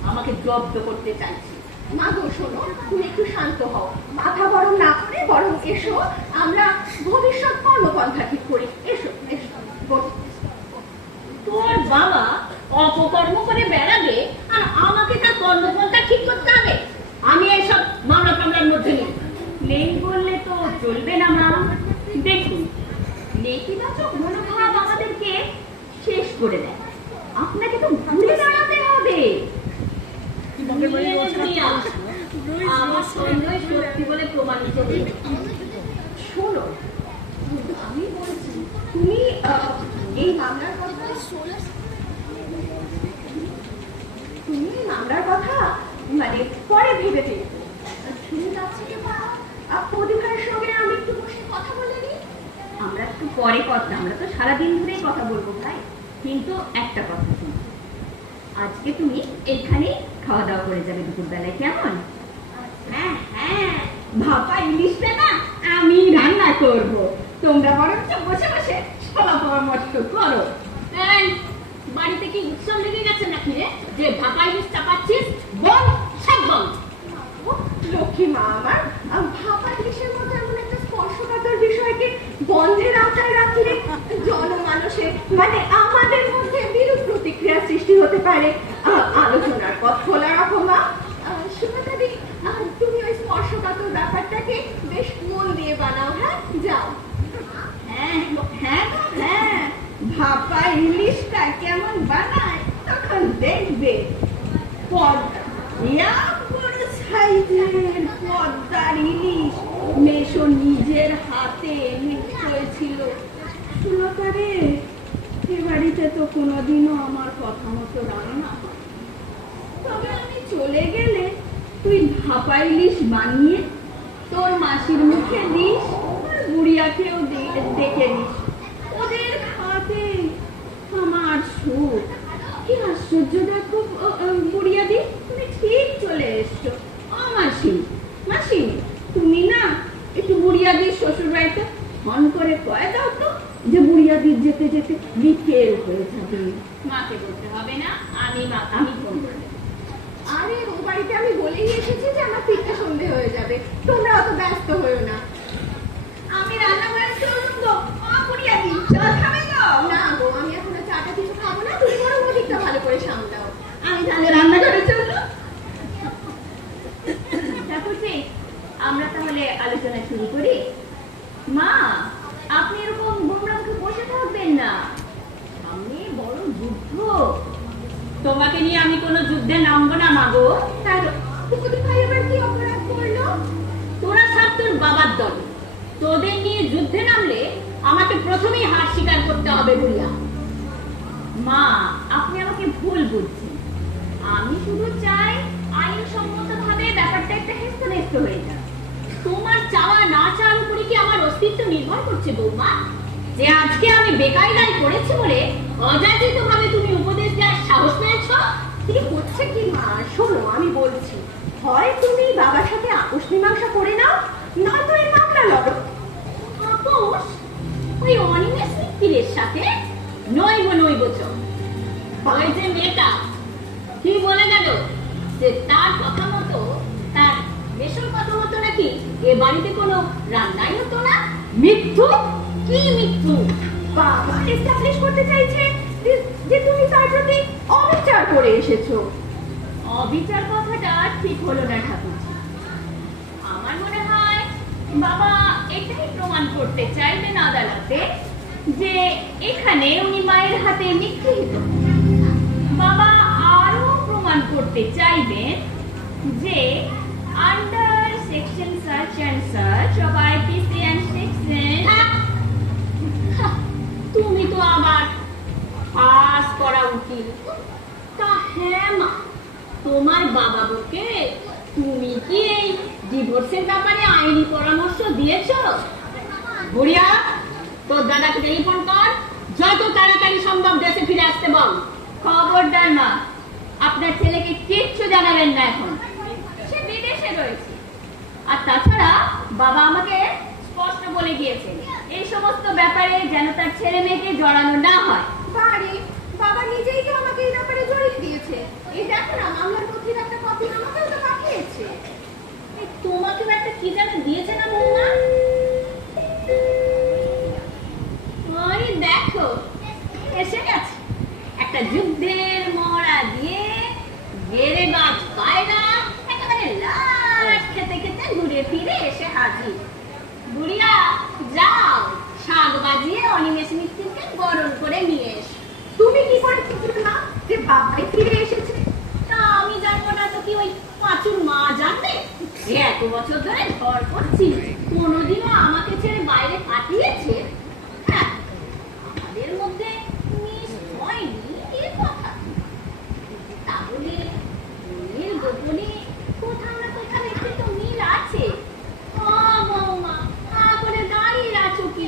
আমাকে জব্দ করতে চাইছে। মা গো শোনো, তুমি একটু শান্ত হও। মাথা গরম না করে বরং এসো, আমরা ভবিষ্যৎ কর্মপন্থা ঠিক করি। এসো এসো বসো। তোর বাবা অপকর্ম করে বেড়াবে আর আমাকে তার কর্মপন্থা ঠিক করতে হবে? আমি এইসব মামলা টামলার মধ্যে নেই। নেই বললে তো চলবে না মা। দেখুন, নেতিবাচক মনোভাব আমাদেরকে শেষ করে দেয়। আপনাকে তো ঘুরে দাঁড়াতে হবে। আমার সন্দেহ সত্যি বলে প্রমাণিত হল। শোনো, আমি বলছি, তুমি এই মামলার কথা মানে পরে ভেবে দেখবো। শুনে যাচ্ছে কি মা, প্রদীপের সঙ্গে আমি একটু বসে কথা বলে নিই। আমরা একটু পরে কথা, আমরা তো সারাদিন ধরেই কথা বলবো ভাই। কিন্তু একটা কথা শুনো, আজকে তুমি এখানেই খাওয়া দাওয়া করে যাবে দুপুর বেলায়, কেমন? হ্যাঁ হ্যাঁ ভাপা ইলিশটা না আমি রান্না করব। তোমরা বরঞ্চ বসে বসে সলা পরামর্শ করো। এই, বাড়িতে কি উৎসব লেগে গেছে নাকি রে, যে ভাপা ইলিশ চাপাচ্ছিস? বল, সব বল। ও, লক্ষ্মী মা আমার, ভাপা ইলিশের মধ্যে এমন একটা স্পর্শকাতর বিষয়কে বন্ধের আওতায় রাখলে জনমানসে মানে আমাদের মধ্যে বিরূপ প্রতিক্রিয়া সৃষ্টি হতে পারে। আলোচনার পথ খোলা রাখো মা। সুমিতাদি, তুমি ওই স্পর্শকাতর ব্যাপারটাকে বেশ মন দিয়ে বানাও। হ্যাঁ, যাও। হ্যাঁ হ্যাঁ হ্যাঁ, ভাপা ইলিশটা কেমন বানায় তখন দেখবে। পদ্মা, ইয়া বড় সাইজের পদ্মার ইলিশ মেশো নিজের হাতে এনে হয়েছিল। সুলতা রে, এ বাড়িতে তো কোনোদিনও আমার কথা মতো রান্না হয়। তবে আমি চলে গেলে তুই ভাপা ইলিশ বানিয়ে তোর মাসির মুখে দিস, আর বুড়িয়াকেও ডেকে নিস। ওদের খাতে আমার সুখ। কি আশ্চর্য দেখো বুড়িয়া দি, তুমি ঠিক চলে এসছো। মাসি, মাসি, তুমি না একটু বুড়িয়াদির শ্বশুর বাড়িতে ফোন করে কয়ে দাও তো যে বুড়িয়াদির যেতে যেতে বিকেল হয়ে যাবে। মাকে বলতে হবে না, আমি ফোন করে দেব। আরে, ও বাড়িতে আমি বলেই এসেছি যে আমার ফিরতে সন্ধে হয়ে যাবে, তোমরা অত ব্যস্ত হয়েও না। আমি রান্না করে চলুন গো। বুড়িয়াদি, চা খাবে গো? না গো, আমি এখন চাটা কিছু খাবো না, তুমি বরং ওদিকটা ভালো করে সামলাও। আমি তাহলে রান্না করে চললো। ঠাকুরজি, আমরা তাহলে আলোচনা শুরু করি। মা, আপনি এরকম গোমরা মুখে বসে থাকবেন না, সামনে বড় যুদ্ধ। তোমাকে নিয়ে আমি কোনো যুদ্ধে নামবো না মাগো। কুকুদি ভাই আবার কি অপরাধ করলো? তোরা সব তোর বাবার দল, তোদের নিয়ে যুদ্ধে নামলে আমাকে প্রথমেই হার স্বীকার করতে হবে বুড়িয়া। মা, আপনি আমাকে ভুল বুঝছেন। আমি শুধু চাই আইনসম্মত ভাবে ব্যাপারটা একটা হেস্তনেস্ত হয়ে যায়। তোমার চাওয়া না চাওয়ার উপরে কি আমার অস্তিত্ব নির্ভর করছে বৌমা? যে আজকে আমি বেকায়দায় পড়েছি বলে অযাচিত ভাবে তুমি উপদেশ দেওয়ার সাহস পেয়েছ? কি হচ্ছে কি মা, শোনো আমি বলছি, হয় তুমি বাবার সাথে আপোষ মীমাংসা করে নাও, নয়তো এই মামলা লড়ো। আপোষ? ওই অনিমেষ মিত্তিরের সাথে? নইব চল। ওই যে মেয়েটা কি বলে গেল যে তার কথা মতো, তার বেশর কথা মতো নাকি এ বাড়িতে কোনো রান্নাই হতো না। মৃত্যু? কি মৃত্যু? বাবা এস্টাবলিশ করতে চাইছে যে তুমি তার প্রতি অবিচার করে এসেছো। অবিচার কথাটা ঠিক হলো না ঠাকুরজি। আমার মনে হয় বাবা এটাই প্রমাণ করতে চাইবেন আদালতে যে এখানে উনি মায়ের হাতে নিগৃহীত। বাবা আরো প্রমাণ করতে চাইবেন যে under section search and search of IPC and section. তুমি তো আবার পাস করা উকিল। তা হ্যাঁ মা, তোমার বাবা বউকে তুমি কি এই ডিভোর্সের ব্যাপারে আইনি পরামর্শ দিয়েছো? বুড়িয়া, তোর দাদাকে টেলিফোন কর, যত তাড়াতাড়ি সম্ভব দেশে ফিরে আসতে বল। খবরদার মা, আপনার ছেলেকে কিচ্ছু জানাবেন না, এখন সে বিদেশে রয়েছে। আর তাছাড়া বাবা আমাকে স্পষ্ট বলে গিয়েছে এই সমস্ত ব্যাপারে যেন তার ছেলে মেয়েকে জড়ানো না হয়। বাড়ি বাবা নিজেই তো আমাকে এই ব্যাপারে জড়িয়ে দিয়েছে। এই দেখো না, মামলার নথির একটা কপি আমাকেও তো পাঠিয়েছে। তোমাকে একটা কি যেন দিয়েছে না বৌমা? ওই দেখো এসে গেছে একটা যুদ্ধের মহড়া দিয়ে গেরে বাজ পায়রা একেবারে লাশ খেতে খেতে ঘুরে ফিরে এসে হাজির। বুড়িয়া, যাও শাক বাজিয়ে অনিমেষ মিত্তিরকে বরণ করে নিয়ে এসো। তুমি কি করে বুঝলে না যে বাবাই ফিরে এসেছে? তা আমি জানবো না তো কি ওই পাঁচুর মা জানবে? এত বছর ধরে ঘর করছি, কোনোদিনও আমাকে ছেড়ে বাইরে কাটিয়েছে? হ্যাঁ, আমাদের মধ্যে মিশ হয়নি এ কথা। তাহলে মিল গোপনে কোথাও না কোথাও একটু তো মিল আছে। বৌমা, করে দাঁড়িয়ে আছো কি?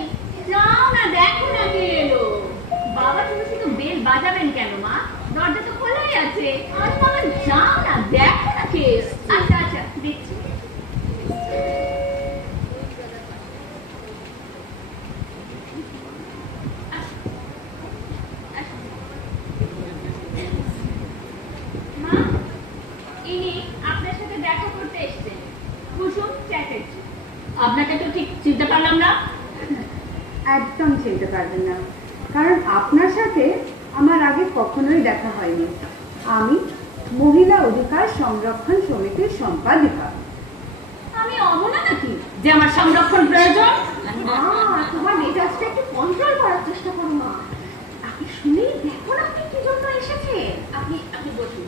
যাও না, দেখো না কে এলো। বাবা, তুমি শুধু বেল বাজাবেন কেন মা? দরজা তো খোলাই আছে। আরে বাবা, যাও না, দেখো না কে। আচ্ছা আচ্ছা, দেখছি। আপনাকে তো ঠিক চিনতে পারলাম না। একদম চিনতে পারবেন না, কারণ আপনার সাথে আমার আগে কখনোই দেখা হয়নি। আমি মহিলা অধিকার সংরক্ষণ সমিতির সম্পাদিকা। আমি অবলা নাকি যে আমার সংরক্ষণ প্রয়োজন? তোমার মেজাজটা একটু কন্ট্রোল করার চেষ্টা করো না। আপনি শুনেই দেখুন আপনি কি জন্য এসেছে। আপনি আপনি বসুন।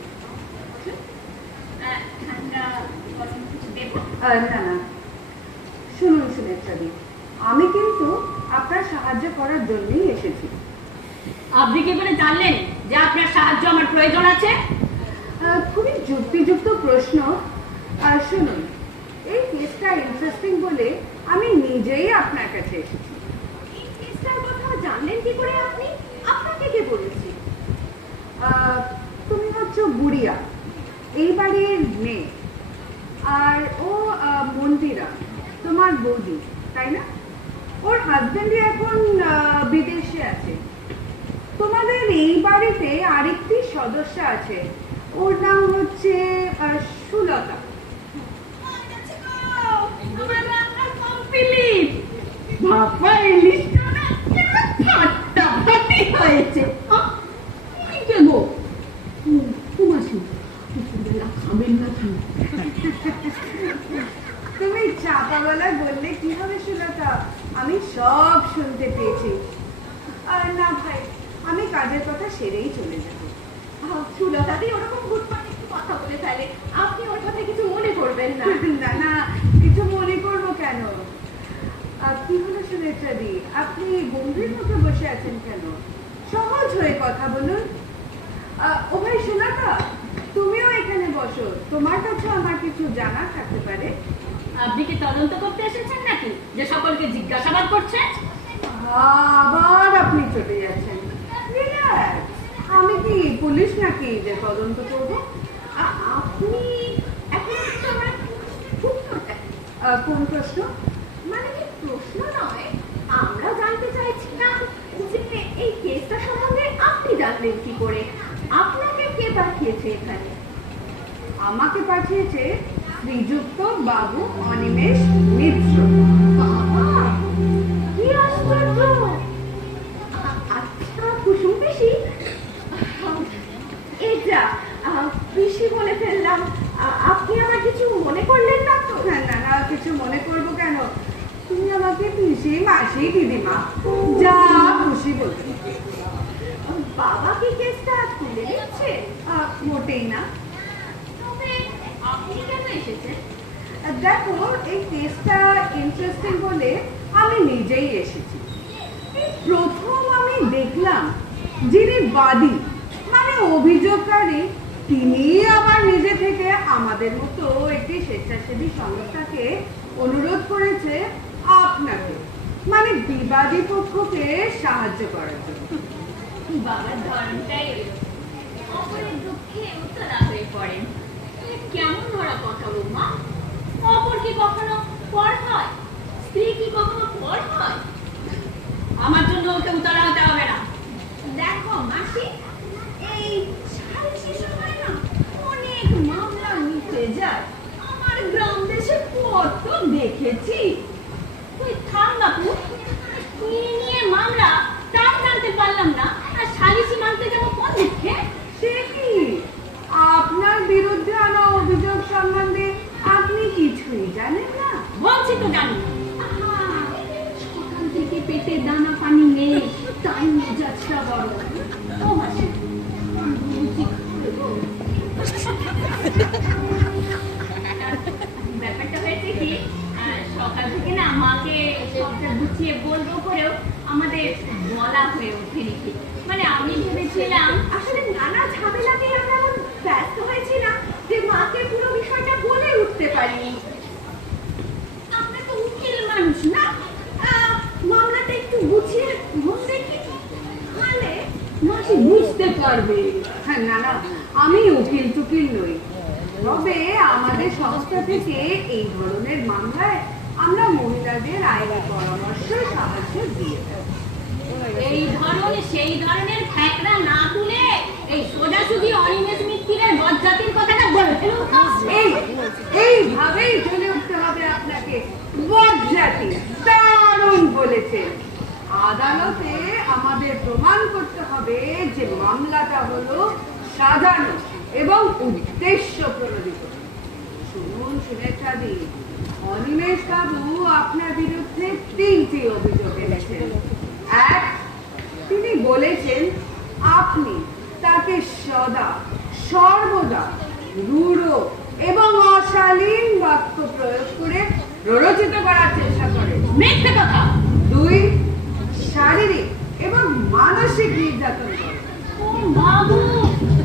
ঠান্ডা গরম কিছু দেবো? না না, শুনুন সুনেত্রাদি, আমি কিন্তু আপনার সাহায্য করার জন্যই এসেছি। আপনি কি করে জানলেন যে আপনার সাহায্য আমার প্রয়োজন আছে? খুবই যুক্তিযুক্ত প্রশ্ন। শুনুন, এই কেসটা ইন্টারেস্টিং বলে আমি নিজেই আপনার কাছে এসেছি। এই কেসটার কথা জানলেন কি করে আপনি? আপনাকে কে বলেছে? তুমি হচ্ছে গুড়িয়া, এই বাড়ির মেয়ে, আর ও মন্দিরা তোমার বৌদি, তাই না? ওর হাজবেন্ডই এখন বিদেশে আছে। তোমাদের এই বাড়িতে আরেকটি সদস্য আছে, ওর নাম হচ্ছে সুলতা। বাবা, এই লিস্টটা না ফাটাফাটি হয়েছে। কি দেবো? কুমাসী, দুপুরবেলা খাবেন না কি? তুমি চাপা গলায় বললে কি হবে সুলতা, আমি সব শুনতে পেয়েছি। আর না ভাই, আমি কাজের কথা সেরেই চলে যাব। সুলতাদি ওরকম গুটপাট একটু কথা বলে ফেলে, আপনি ওর কথা কিছু মনে করবেন না। না না, কিছু মনে করবো কেন? কি হলো সুনেত্রাদি, আপনি গম্ভীর মুখে বসে আছেন কেন? সহজ হয়ে কথা বলুন। ও ভাই সুলতা, তুমিও এখানে বসো, তোমার কাছে আমার কিছু জানার থাকতে পারে। আপনি কি তদন্ত করতে এসেছেন নাকি যে সকলকে জিজ্ঞাসাবাদ করছেন? আবার আপনি চলে যাচ্ছেন। রিল্যাক্স, আমি কি পুলিশ নাকি যে তদন্ত করব? আপনি এখন আমার কোন প্রশ্ন? মানে কি প্রশ্ন নয়, আমরা জানতে চাইছিলাম যে এই কেসটা সম্বন্ধে আপনি জানলেন কি করে? আপনাকে কে পাঠিয়েছে এখানে? আমাকে পাঠিয়েছে শ্রীযুক্ত বাবু অনিমেষ মিত্র। বাবা, কি আশ্চর্য! আচ্ছা কুসুম পিসি, এটা পিসি বলে ফেললাম, আপনি আমার কিছু মনে করলেন না তো? না না না, কিছু মনে করবো কেন? তুমি আমাকে পিসি, মাসি, দিদিমা যা খুশি বলতে। বাবা কি কেসটা তুলে দিচ্ছে? মোটেই না। তবে আপনি কেন এসেছেন? দেখো, এই কেসটা ইন্টারেস্টিং বলে আমি নিজেই এসেছি। এই প্রথম আমি দেখলাম যিনি বাদী মানে অভিযোগকারী, তিনি আবার নিজে থেকে আমাদের মতো একটি স্বেচ্ছাসেবী সংস্থাকে অনুরোধ করেছে আপনাকে মানে বিবাদী পক্ষকে সাহায্য করার জন্য। বাবার ধরনটাই অপরের দুঃখে উত্তরা হয়ে পড়েন। কেমন ধরা কথা গো মা? অপর কি কখনো পর হয়? স্ত্রী কি কখনো পর হয়? আমার জন্য ওকে উতলা হতে হবে না। দেখো মাসি, এই সালিশি সময় না অনেক মামলা মিটে যায়। আমার গ্রাম দেশে কত দেখেছি। তুই থাম বাপু, কি নিয়ে মামলা তাও জানতে পারলাম না, আর সালিশি মানতে যাবো কোন দিকে? সে কি, আপনার বিরুদ্ধে আনা অভিযোগ সম্বন্ধে আপনি কিছুই জানেন না? বলছি তো জানি। সকাল থেকে পেটে দানা পানি নেই, তাই মেজাজটা বড়। ও মাসি, ব্যাপারটা হয়েছে কি, সকাল থেকে না মাকে সবটা গুছিয়ে বলবো করেও আমাদের বলা হয়ে ওঠেনি। মানে আমি ভেবেছিলাম, আসলে নানা ঝামেলাতেই আমরা এমন ব্যস্ত হয়েছিলাম যে মাকে পুরো বিষয়টা বলে উঠতে পারিনি। আপনি তো উকিল মানুষ না, মামলাটা একটু গুছিয়ে ঘুম দেখি, তাহলে মাসি বুঝতে পারবে। হ্যাঁ, না না, আমি উকিল টুকিল নই, তবে আমাদের সংস্থা থেকে এই ধরনের মামলায় আমরা মহিলাদের আইনি পরামর্শ সাহায্য দিয়ে থাকি। এই ধরনের সেই ধরনের ফ্যাকরা না তুলে এই সোজাসুজি অনিমেষ মিত্তিরের বজ্জাতির কথাটা বলবেন এইভাবেই জ্বলে উঠতে হবে আপনাকে। বজ্জাতি, দারুণ বলেছেন। আদালতে আমাদের প্রমাণ করতে হবে যে মামলাটা হলো সাজানো এবং উদ্দেশ্য প্রণোদিত। শুনুন সুনেত্রাদি, অনিমেষ বাবু আপনার বিরুদ্ধে 3টি অভিযোগ এনেছেন। এক, তিনি বলেছেন আপনি তাকে সদা সর্বদা রূঢ় এবং অশালীন বাক্য প্রয়োগ করে প্ররোচিত করার চেষ্টা করেন। মিথ্যে কথা। 2, শারীরিক এবং মানসিক নির্যাতন করেন। ও বাবু,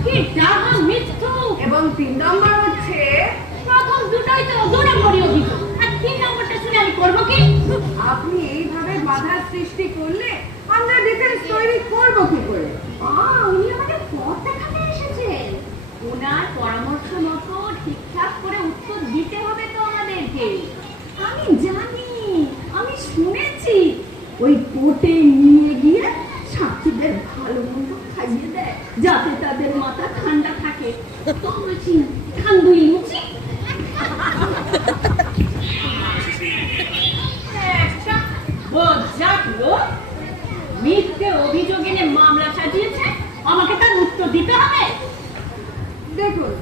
কি ডাহা মিথ্যু। এবং 3 নম্বর হচ্ছে প্রথম দুটোই তো দুরাবরি অভিযোগ, আর 3 নম্বরটা শুনে আমি করবো কি? আপনি এইভাবে বাধার সৃষ্টি করলে আমরা ডিফেন্স তৈরি করবো কি করে? উনি আমাদের পথ দেখাতে এসেছেন। ওনার পরামর্শ মতো ঠিকঠাক করে উত্তর দিতে হবে তো আমাদেরকে। আমি জানি, আমি শুনেছি ওই কোর্টে নিয়ে গিয়ে সাক্ষীদের ভালো মন্দ খাইয়ে দেয় যাতে তাদের মাথা ঠান্ডা থাকে। তো বলছি ঠান্ডুই লুচি। একটা বজ্জাত লোক মিথ্যে অভিযোগ এনে মামলা সাজিয়েছে, আমাকে তার উত্তর দিতে হবে। দেখুন,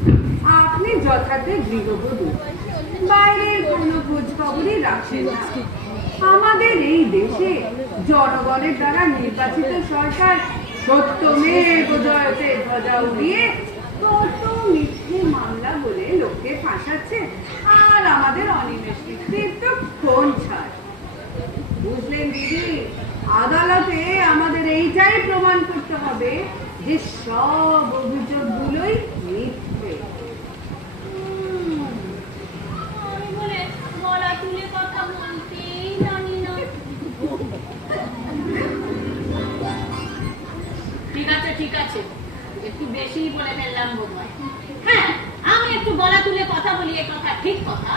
আপনি যথার্থ গৃহবধূ, বাইরের কোনো খোঁজ খবরই রাখেন না। আমাদের এই দেশে জনগণের দ্বারা নির্বাচিত সরকার সত্যমেব জয়তে ধ্বজা উড়িয়ে কত মিথ্যে মামলা বলে লোককে ফাঁসাচ্ছে, আর আমাদের অনিমেষ নেতৃত্ব কোন ছাড়। বুঝলেন দিদি, আদালতে আমাদের এইটাই প্রমাণ করতে হবে যে সব অভিযোগগুলোই মিথ্যে। আমি বলে গলা তুলে কথা বলতেই জানি না। ঠিক আছে, একটু বেশি বলে ফেললাম বোধ হয়। হ্যাঁ, আমি একটু গলা তুলে কথা বলি, এ কথা ঠিক কথা।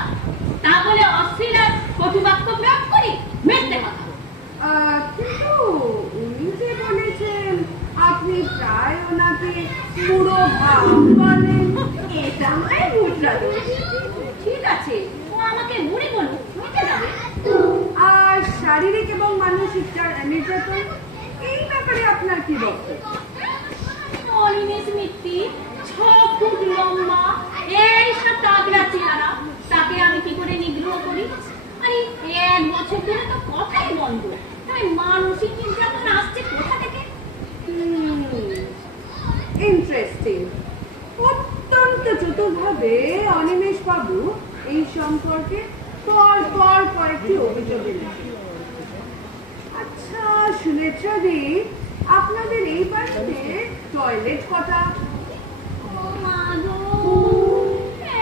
তা বলে অশ্লীল আর কটু বাক্য প্রয়োগ করি, মিথ্যে কথা। কিন্তু উনি যে বলেছেন আপনি প্রায় ওনাকে পুরো ভাব বলেন, এটা আমার মুদ্রা দোষ। ঠিক আছে, ও আমাকে বুড়ি বলুক, মিটে যাবে। আর শারীরিক এবং মানসিক নির্যাতন, এই ব্যাপারে আপনার কি বক্তব্য? অনিমেষ মিত্তি 6 ফুট লম্বা, এই সব তাগড়া চেহারা, তাকে আমি কি করে নিগ্রহ করি? আরে 1 বছর ধরে তো কথাই বন্ধ, তাই মানসিক নির্যাতন আসছে কোথা থেকে? ইন্টারেস্টিং। অত্যন্ত চতুরভাবে অনিমেষ বাবু এই সম্পর্কে পর কয়েকটি অভিযোগ এনেছেন। আচ্ছা সুনেত্রাদি, আপনাদের এই বাড়িতে টয়লেট কটা? ও মা গো,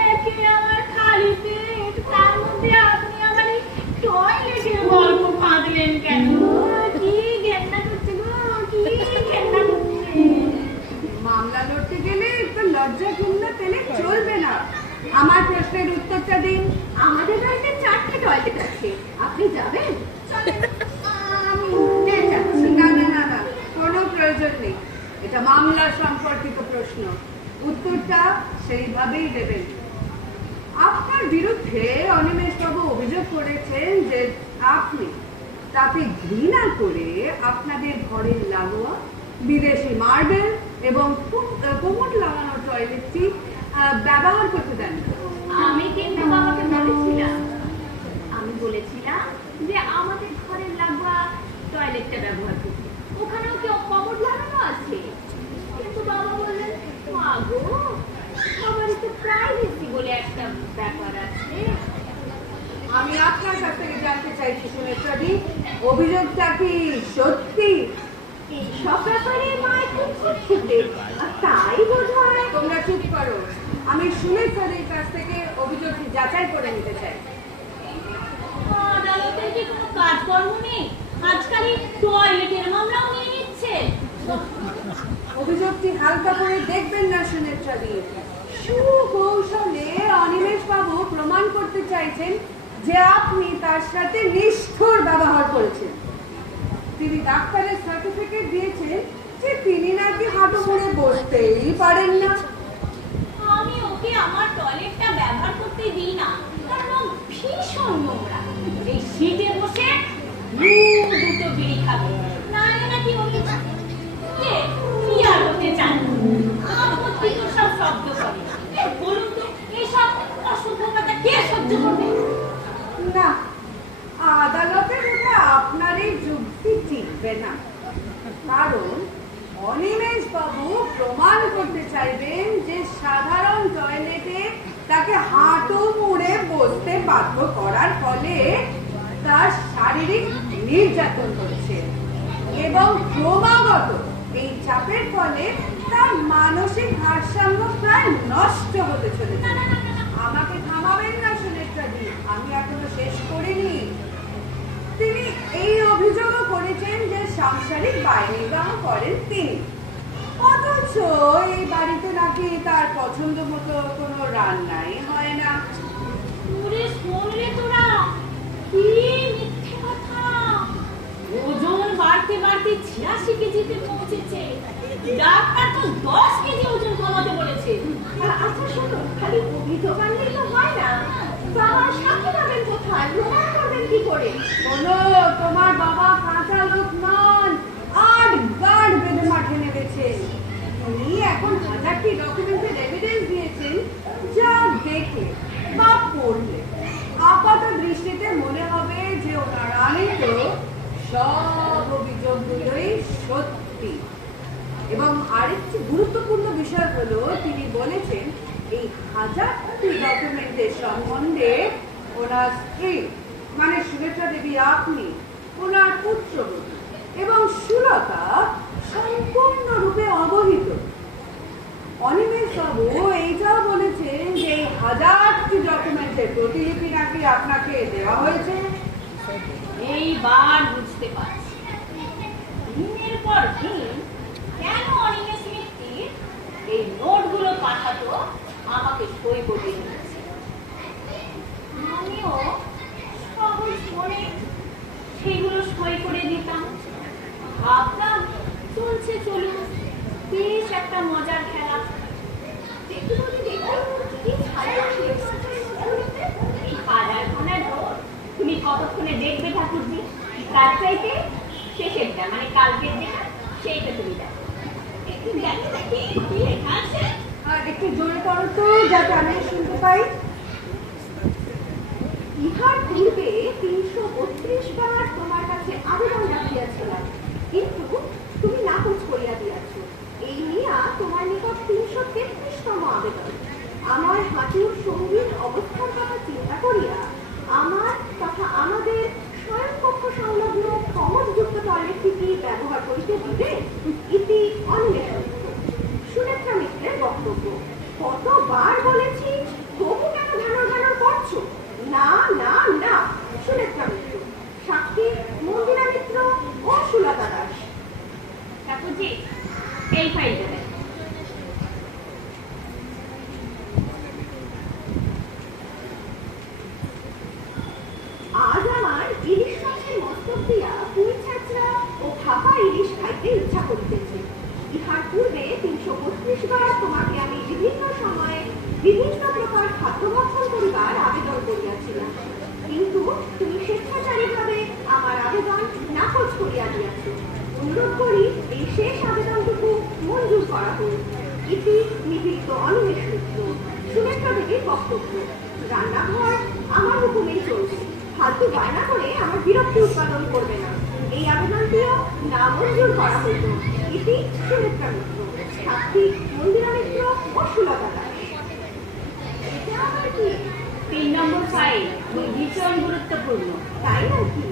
একে আমার খালি পেট, তার মধ্যে আপনি আমার এই টয়লেটের গল্প বাঁধলেন কেন? কি ঘেন্না করছে গো, কি ঘেন্না করছে। মামলা লড়তে গেলে একটু লজ্জা ঘৃণা পেলে চলবে না। আমার প্রশ্নের উত্তরটা দিন। আমাদের বাড়িতে 4টে টয়লেট আছে, আপনি যাবেন? আমি যাচ্ছি। না, কোনো প্রয়োজন নেই। এটা মামলা সম্পর্কিত প্রশ্ন, উত্তরটা সেইভাবেই দেবেন। আপনার বিরুদ্ধে অনিমেষ বাবু অভিযোগ করেছেন যে আপনি তাতে ঘৃণা করে আপনাদের ঘরের লাগোয়া বিদেশি মার্বেল এবং কোমর লাগানো টয়লেটটি ব্যবহার করতে দেন। আমি কিন্তু বাবাকে বলেছিলাম, যে আমাদের ঘরের লাগোয়া টয়লেটটা ব্যবহার করতে, ওখানেও কি কমোড লাগানো আছে। কিন্তু বাবা বললেন, মা গো, সবারই তো প্রাইভেসি বলে একটা ব্যাপার আছে। আমি আপনার কাছ থেকে জানতে চাইছি সুনেত্রাদি, অভিযোগটা কি সত্যি? এইসব ব্যাপারে মায়ের খুব খুঁতখুঁতে, আর তাই বোধ হয়। তোমরা চুপ করো, আমি সুনেত্রাদির কাছ থেকে অভিযোগটি যাচাই করে নিতে চাই। আদালতের কি কোনো কাজকর্ম নেই? আজকালই টয়লেটের মামলাও নিয়ে নিচ্ছে। অভিযোগটি হালকা করে দেখবেন না সুনেত্রাদি। সুকৌশলে অনিমেষ বাবু প্রমাণ করতে চাইছেন যে আপনি তার সাথে নিষ্ঠুর ব্যবহার করেছেন। তিনি ডাক্তারের সার্টিফিকেট দিয়েছেন যে তিনি নাকি হাঁটু মুড়ে বসতেই পারেন না। আমি ওকে আমার দিই না, কারণ ভীষণ নোংরা। এই শীতে বসে দুটো বিড়ি খাবে, নাহলে নাকি উনি কি আর হতে চান। আপত্তি তো সব শব্দ করে। বলুন তো এইসব অসভ্যতা কে সহ্য করবে? না, আদালতের মুখে আপনার এই যুক্তি টিকবে না। কারণ অনিমেষ বাবু প্রমাণ করতে চাইবেন যে সাধারণ টয়লেটে তাকে হাঁটু মুড়ে বসতে বাধ্য করার ফলে তার শারীরিক নির্যাতন হচ্ছে এবং ক্রমাগত এই চাপের ফলে তার মানসিক ভারসাম্য প্রায় নষ্ট হতে চলেছে। আমাকে থামাবেন না সুনেত্রাদি, আমি এখনো শেষ করিনি। তিনি এই অভিযোগও করেছেন যে সাংসারিক বহির্বাহ করেন তিনি, অথচ এই বাড়িতে নাকি তার পছন্দ মতো কোনো রান্নাই হয় না। ওরে শোন রে তোরা, কি মিথ্যে কথা! ওজন বাড়তে বাড়তে 86 কেজিতে পৌঁছেছে। ডাক্তার তো 10 কেজি ওজন কমাতে বলেছে। আচ্ছা শোনো, খালি অভিযোগ আনলেই তো হয় না, বাবার সাথে পাবেন কোথায়, প্রমাণ করবেন কি করে? বলো, তোমার বাবা কাঁচা লোক নন, আট গাঁট বেঁধে মাঠে নেমেছে। উনি এখন হাজারটি ডকুমেন্টের এভিডেন্স দিয়েছেন, যা দেখে বা পড়লে আপাত দৃষ্টিতে মনে হবে যে ওনার আনিত সব অভিযোগগুলোই সত্যি। এবং আরেকটি গুরুত্বপূর্ণ বিষয় হলো, তিনি বলেছেন এই হাজারটি ডকুমেন্টের সম্বন্ধে ওনার স্ত্রী মানে সুনেত্রা দেবী, আপনি, ওনার পুত্রবধূ এবং সুলতা সম্পূর্ণরূপে অবহিত। অনিমেষ বাবু এইটাও বলেছেন যে এই হাজারটি ডকুমেন্টের প্রতিলিপি নাকি আপনাকে দেওয়া হয়েছে। এইবার বুঝতে পারছি দিনের পর দিন কেন অনিমেষ মিত্তির এই নোটগুলো পাঠাতো আমাকে সই করতে দিয়েছে। আমিও সহজ মনে সেগুলো সই করে দিতাম। ভাবতাম চলছে চলুন, বেশ একটা মজার খেলা। এই হাজার খানার নোট তুমি কতক্ষণে দেখবে ঠাকুরজি? তার চাইতে শেষেরটা মানে কালকের যেটা, সেইটা তুমি দেখো। একটু দেখো দেখি কি লেখা আছে। একটু জোরে করো তো, যাতে আমি শুনতে পাই। ইহার পূর্বে 332 বার তোমার কাছে আবেদন রাখিয়াছিলাম, কিন্তু তুমি নাকচ করিয়া দিয়াছ। এই নিয়া তোমার নিকট 333তম আবেদন। আমার হাঁটুর সঙ্গীর অবস্থার কথা চিন্তা করিয়া আমার তথা আমাদের স্বয়ংকক্ষ সংলগ্ন কমরযুক্ত টয়লেটটি ব্যবহার করিতে দিবে। ইতি অন্বেষণ। সুনেত্রা মিত্রের বক্তব্য। কতবার বলেছি, তবু কেন ঘানর ঘানর করছো? না না না। সুনেত্রা মিত্র, সাক্ষী মন্দিরা মিত্র ও সুলতা দাস। ঠাকুরজি এই ফাইলটা দেন। আজ আমার ইলিশ মাছের মস্তক দিয়া পুঁই ছাঁচড়া ও ভাপা ইলিশ খাইতে ইচ্ছা করিতেছে। ইহার পূর্বে 332 বার তোমাকে আমি বিভিন্ন সময়ে বিভিন্ন প্রকার খাদ্য ভক্ষণ করিবার আবেদন করিয়াছিলাম, কিন্তু তুমি স্বেচ্ছাচারীভাবে আমার আবেদন নাকচ করিয়া দিয়াছ। অনুরোধ করি এই শেষ আবেদনটুকু মঞ্জুর করা হোক। ইতি নিবৃত্ত অনিমেষ মিত্র। সুনেত্রা দেবীর বক্তব্য। রান্নাঘর আমার হুকুমেই চলবে, ফালতু বায়না করে আমার বিরক্তি উৎপাদন করবে না। এই আবেদনটিও না মঞ্জুর করা হইত। ইতি সুনেত্রা মিত্র। সাক্ষী মন্দিরা মিত্র ও সুলতা দাস। এটা আবার কি? 3 নম্বর ফাইল, ভীষণ গুরুত্বপূর্ণ। তাই নাকি?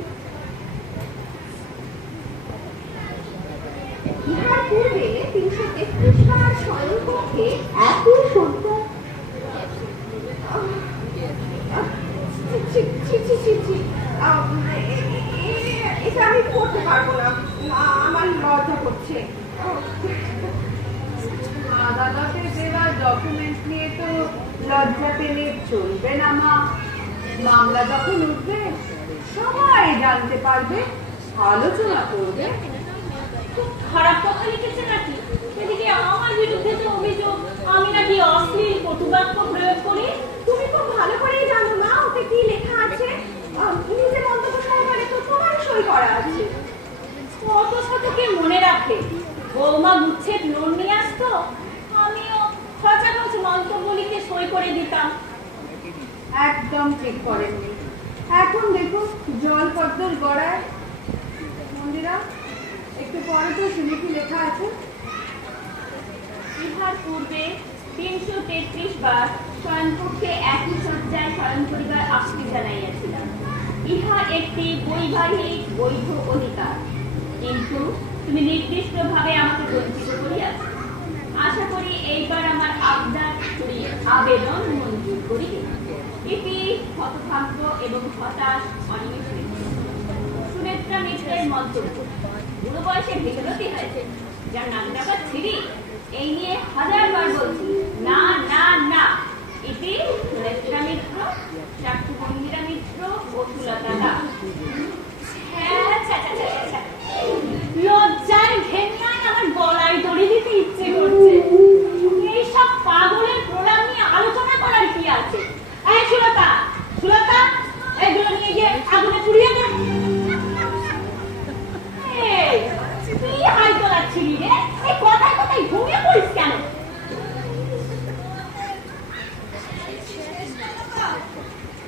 ইহার পূর্বে 333 বার স্বয়ংকক্ষে একই সত্য। এটা আমি করতে পারবো না, আমার লজ্জা করছে। আদালতে দেওয়া ডকুমেন্টস নিয়ে তো লজ্জা পেলে চলবে না মা। মামলা যখন উঠবে সবাই জানতে পারবে, আলোচনা করবে। খুব খারাপ কথা লিখেছে নাকি? এদিকে আমার বিরুদ্ধে তো অভিযোগ আমি নাকি অশ্লীল কটুবাক্য প্রয়োগ করি। তুমি খুব ভালো করে তো কে মনে রাখে। বৌমা গুচ্ছের লোন নিয়ে আসতো, আমিও খচাখচ মন্তব্য লিখে সই করে দিতাম। একদম ঠিক করেননি। এখন দেখুন জলপদ্মর গড়ায়। মন্দিরা, একটু পরে তো শুনে কি লেখা আছে? ইহার পূর্বে 333 বার স্বয়ংপক্ষে একই শয্যায় শয়ন করিবার আশ্রী জানাইয়াছিলাম। ইহা একটি বৈবাহিক বৈধ অধিকার, কিন্তু তুমি নির্দিষ্টভাবে আমাকে বঞ্চিত করিয়াছ। আশা করি এইবার আমার আবেদন মঞ্জুর করিবে। এটি হতভাগ্য এবং হতাশ অনিমেষ মিত্র। সুনেত্রা মিত্রের মন্তব্য, বুড়ো বয়সে বিকলতি হয়েছে, যার নাম ডাকা ছিরি। এই নিয়ে 1000বার বলছি, না না না। এটি সুনেত্রা মিত্র, চাকু মন্দিরা মিত্র ও সুলতা দাস। লজ্জায় ঘেন্নায় আমার গলায় দড়ি দিতে ইচ্ছে করছে। এইসব পাগলের প্রণাম নিয়ে আলোচনা করার কি আছে? এই সুলতা, সুলতা, এগুলো নিয়ে গিয়ে আগুনে পুড়িয়ে দে। এই, তুই হাই তোলাচ্ছিলি রে? এই কথায় কথায় ঘুমিয়ে পড়িস কেন?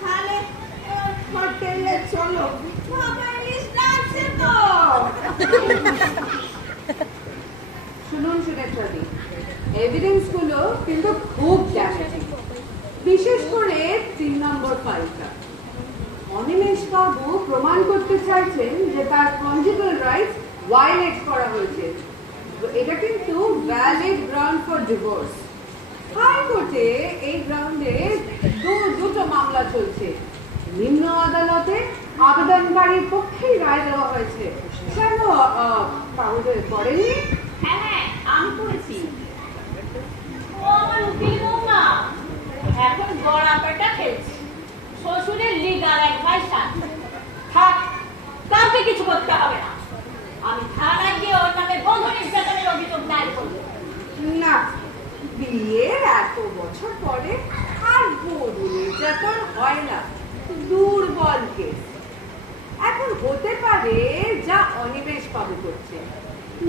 তাহলে হোটেলে চলো, বাবা ইলিশ ডাকছে তো। শুনুন সুনেত্রাদি, এভিডেন্স গুলো কিন্তু খুব ড্যামেজিং, বিশেষ করে 3 নম্বর ফাইলটা। অনিমেষ বাবু প্রমাণ করতে চাইছেন যে তার কনজুগাল রাইটস ভায়োলেট করা হয়েছে। তো এটা কিন্তু ভ্যালিড গ্রাউন্ড ফর ডিভোর্স। হাইকোর্টে এই গ্রাউন্ডে দুটো মামলা চলছে। নিম্ন আদালতে আবেদনকারীর পক্ষেই রায় দেওয়া হয়েছে। কেন কাগজে পড়েনি? হ্যাঁ হ্যাঁ, আমি পড়েছি। ও আমার উকিল বৌমা এখন গড়াপাটা খেলছে। শ্বশুরের লিগাল অ্যাডভাইস আছে। থাক, কাউকে কিছু করতে হবে না। আমি থানায় গিয়ে ওর নামে বধূ নির্যাতনের অভিযোগ দায়ের করব। না, বিয়ের এত বছর পরে আর বধূ নির্যাতন হয় না, দুর্বল কেস। এখন হতে পারে যা অনিমেষ বাবু করছে,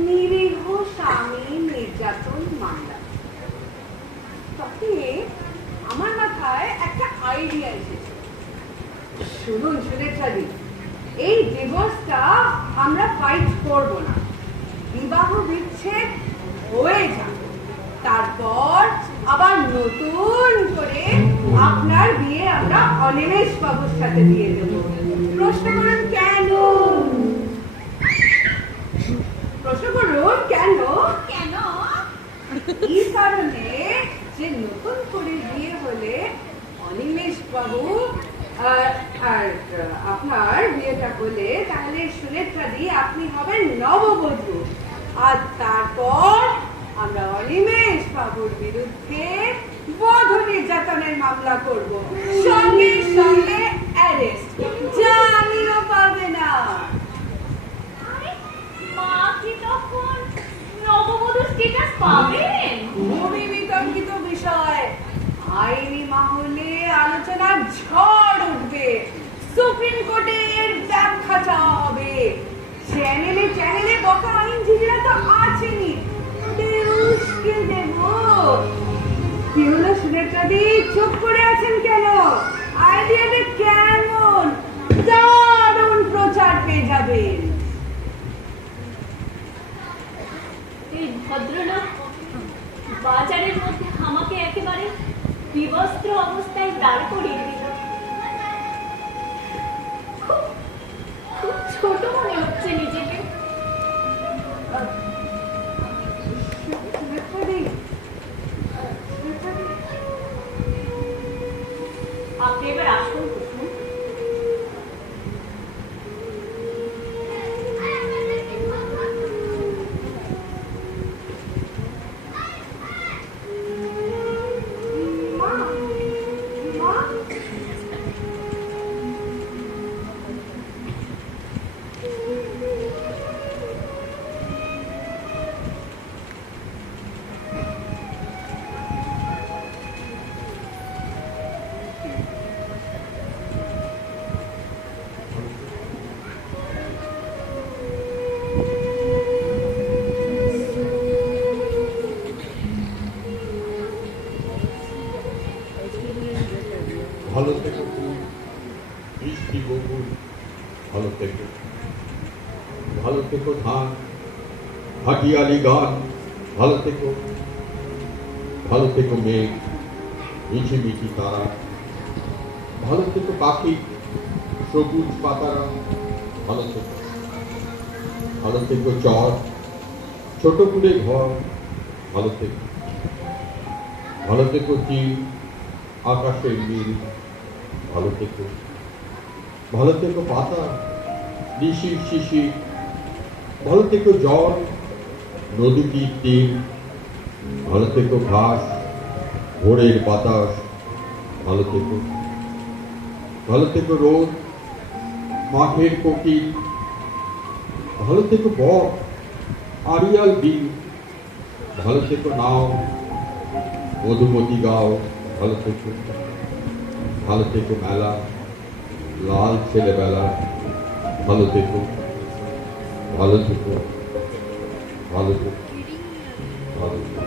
নিরীহ স্বামী নির্যাতন মামলা। তবে আমার মাথায় একটা আইডিয়া এসেছে। শুনুন সুনেত্রাদি, এই ডিভোর্সটা আমরা ফাইট করব না, বিবাহ বিচ্ছেদ হয়ে যাবে। তারপর আবার নতুন করে আপনার বিয়ে আমরা অনিমেষ বাবুর সাথে দিয়ে দেবো। প্রশ্ন করুন কেন? প্রশ্ন করুন কেন? কেন? এই কারণে যে নতুন করে বিয়ে হলে অনিমেষ বাবু আর আপনার বিয়েটা হলে তাহলে সুনেত্রাদি আপনি হবেন নববধূ। আর তারপর আমরা অনিমেষ বাবুর বিরুদ্ধে বধূ নির্যাতনের মামলা করব, সঙ্গে সঙ্গে অ্যারেস্ট, জামিনও পাবে না। মা কি তখন নববধূর স্ট্যাটাস পাবেন? খুবই বিতর্কিত বিষয়। আইনি মহলে আলোচনার ঝড় উঠবে, সুপ্রিম কোর্টের ব্যাখ্যা চাওয়া হবে, চ্যানেলে চ্যানেলে বকা আইনজীবীরা তো আছেনই, ওদের উস্কে দেব। কি হলো সুনেত্রাদি, চুপ করে আছেন কেন? আইডিয়াটা কেমন? দারুণ প্রচার পেয়ে যাবেন। এই ভদ্রলোক বাজারের মধ্যে আমাকে একেবারে বিবস্ত্র অবস্থায় দাঁড় করিয়ে দিল। খুব ছোট মনে হচ্ছে নিজেকে। আপনি এবার আসুন কুসুম। ভালো থেকো ফুল, মিষ্টি বকুল ভালো থেকো, ভালো থেকো ধান, হাটিয়ালি গান ভালো থেকো, ভালো থেকো মেঘ, মিঠি মিঠি তারা ভালো থেকো, পাখি সবুজ পাতারা ভালো থেকো, ভালো থেকো চর, ছোট কুড়ে ঘর ভালো থেকো, ভালো থেকো চিল, আকাশের নীল ভালো থেকো, ভালো থেকো পাতা, শিশির শিশির ভালো থেকো, জল, নদী তীর তীর ভালো থেকো, ঘাস, ভোরের বাতাস ভালো থেকো, ভালো থেকো রোদ, মাঠের কোকিল ভালো থেকো, বক, আড়িয়াল বিল ভালো থেকো, নাও, মধুমতি গাও ভালো থেকো, ভালো থেকো মেলা, লাল ছেলেবেলা ভালো থেকো, ভালো থেকো, ভালো থেকো, ভালো থেকো।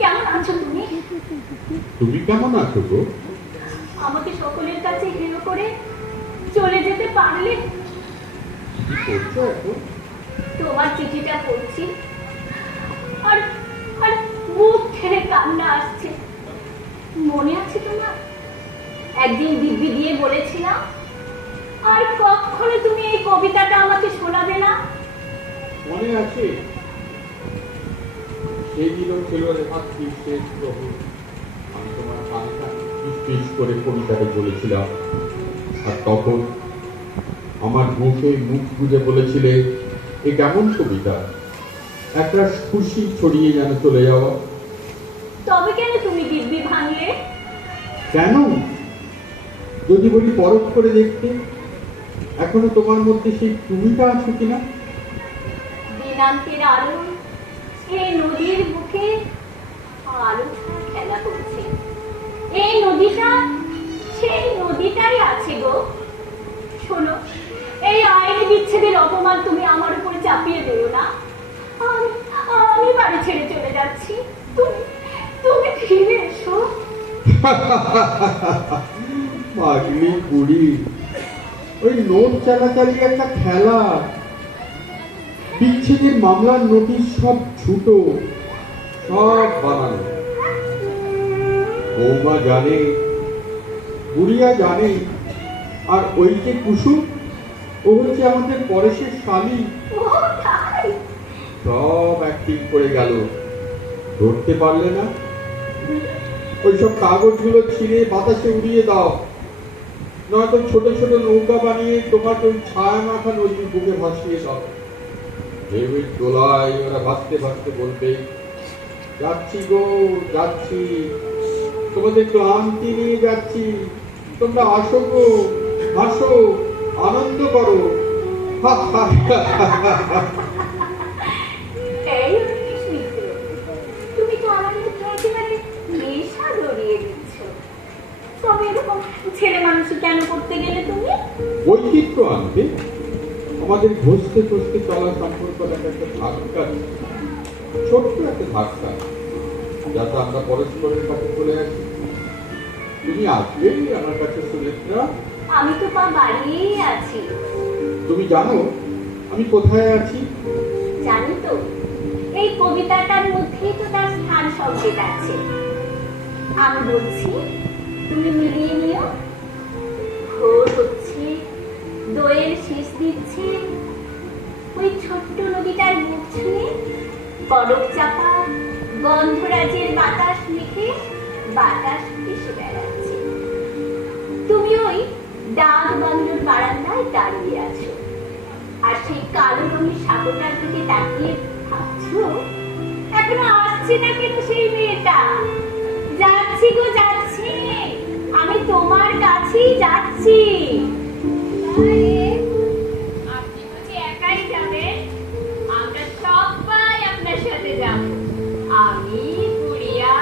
কেমন আছো তুমি? তুমি কেমন আছো গো? আমাকে সকলের কাছে হেলো করে চলে যেতে পারলে? কি করছো এখন? তোমার চিঠিটা পড়ছি, আর আর বুক ছেড়ে কান্না আসছে। মনে আছে তোমার? একদিন দিব্যি দিয়ে বলেছিলাম আর কখনো তুমি এই কবিতাটা আমাকে শোনাবে না। মনে আছে? সেদিনও ছিল রাত্রি শেষ প্রহর, আমি তোমার কানে কানে ফিস করে কবিতাটা বলেছিলাম, আর তখন আমার মুখে মুখ বুঝে বলেছিলে, এ কেমন কবিতা, একটা খুশি ছড়িয়ে যেন চলে যাওয়া। তবে কেন তুমি দিব্যি ভাঙলে? কেন? যদি বলি পরখ করে দেখতে, এখনো তোমার মধ্যে সেই তুমিটা আছে কিনা? দিনান্তের আলো এই নদীর বুকে আলো খেলা করছে। এই নদীটা সেই নদীটাই আছে গো। শোনো, এই আইনি বিচ্ছেদের অপমান তুমি আমার উপরে চাপিয়ে দিও না। আমি বাড়ি ছেড়ে চলে যাচ্ছি, তুমি তুমি ফিরে এসো। পাগলি বুড়ি, ওই নোট চালাচালি একটা খেলা, বিচ্ছেদের মামলার নোটিশ সব ছুটো, সব বানানো। বৌমা জানে, বুড়িয়া জানে, আর ওই যে কুসুম, ও হচ্ছে আমাদের পরেশের স্বামী। ও তাই? সব অ্যাক্টিং করে গেল, ধরতে পারলে না? ওইসব কাগজগুলো ছিঁড়ে বাতাসে উড়িয়ে দাও, নয়তো ছোট ছোট নৌকা বানিয়ে তোমাকে ওই ছায়া মাখা নদীর বুকে ভাসিয়ে দাও। ভেবে দোলায় ওরা ভাসতে ভাসতে বলবে, যাচ্ছি গো যাচ্ছি, তোমাদের ক্লান্তি নিয়ে যাচ্ছি, তোমরা আসো গো, হাসো, আনন্দ করো। এই স্মিত, তুমি তো আমার মধ্যে একেবারে নেশা ধরিয়ে দিচ্ছ। তবে এরকম ছেলে মানুষ কেন করতে গেলে তুমি? বৈচিত্র্য আনতে, আমাদের ঘষতে ঘষতে চলা সম্পর্কটা একটা ধাক্কা, ছোট্ট একটা ধাক্কা, যাতে আমরা পরস্পরের কাছে চলে আসি। তুমি আসবে আমার কাছে সুনেত্রা? আমি তো পা বাড়িয়েই আছি। তুমি জানো আমি কোথায় আছি? জানি তো, এই কবিতাটার মধ্যেই তো তার স্থান সংকেত আছে। আমি বলছি, তুমি মিলিয়ে নিও। ভোর হচ্ছে, দোয়েল শেষ দিচ্ছে, ওই ছোট্ট নদীটার মুখ ছুঁয়ে বরফ চাপা গন্ধরাজের বাতাস মেখে বাতাস ভেসে বেড়াচ্ছে। তুমি ওই ডাক বন্ধর বারান্দায় দাঁড়িয়ে আছো, আর সেই কালো রঙের সাগরটার দিকে তাকিয়ে ভাবছো, এখনো আসছে না কেন সেই মেয়েটা? যাচ্ছি গো যাচ্ছি, আমি তোমার কাছেই যাচ্ছি। আপনি বুঝি একাই যাবেন? আমরা সবাই আপনার সাথে যাব। আমি, বুড়িয়া,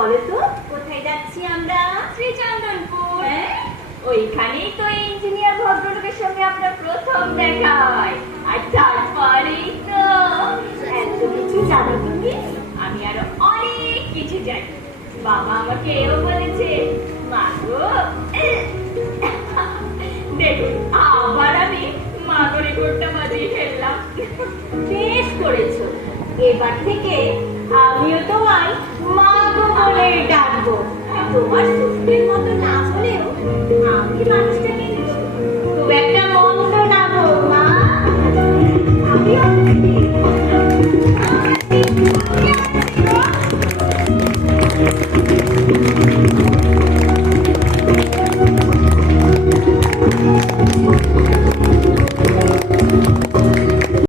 বলো তো কোথায় যাচ্ছি আমরা? শ্রীচন্দনপুর। ওইখানেই তো ইঞ্জিনিয়ার ভদ্রলোকের সঙ্গে আপনার প্রথম দেখা হয়, আর তারপরেই তো এত কিছু জানো তুমি। আমি আরো অনেক কিছু জানি। বাবা আমাকে এও বলেছে। মা গো, দেখুন আবার আমি মা করে ঘোরটা বাজিয়ে ফেললাম। বেশ করেছো, এবার থেকে আমিও তোমায় মা গো বলে ডাকবো। তোমার শ্বশুরের মতো না হলেও আমি মানুষটাকে খুব একটা মন্দ না গো মা। আমিও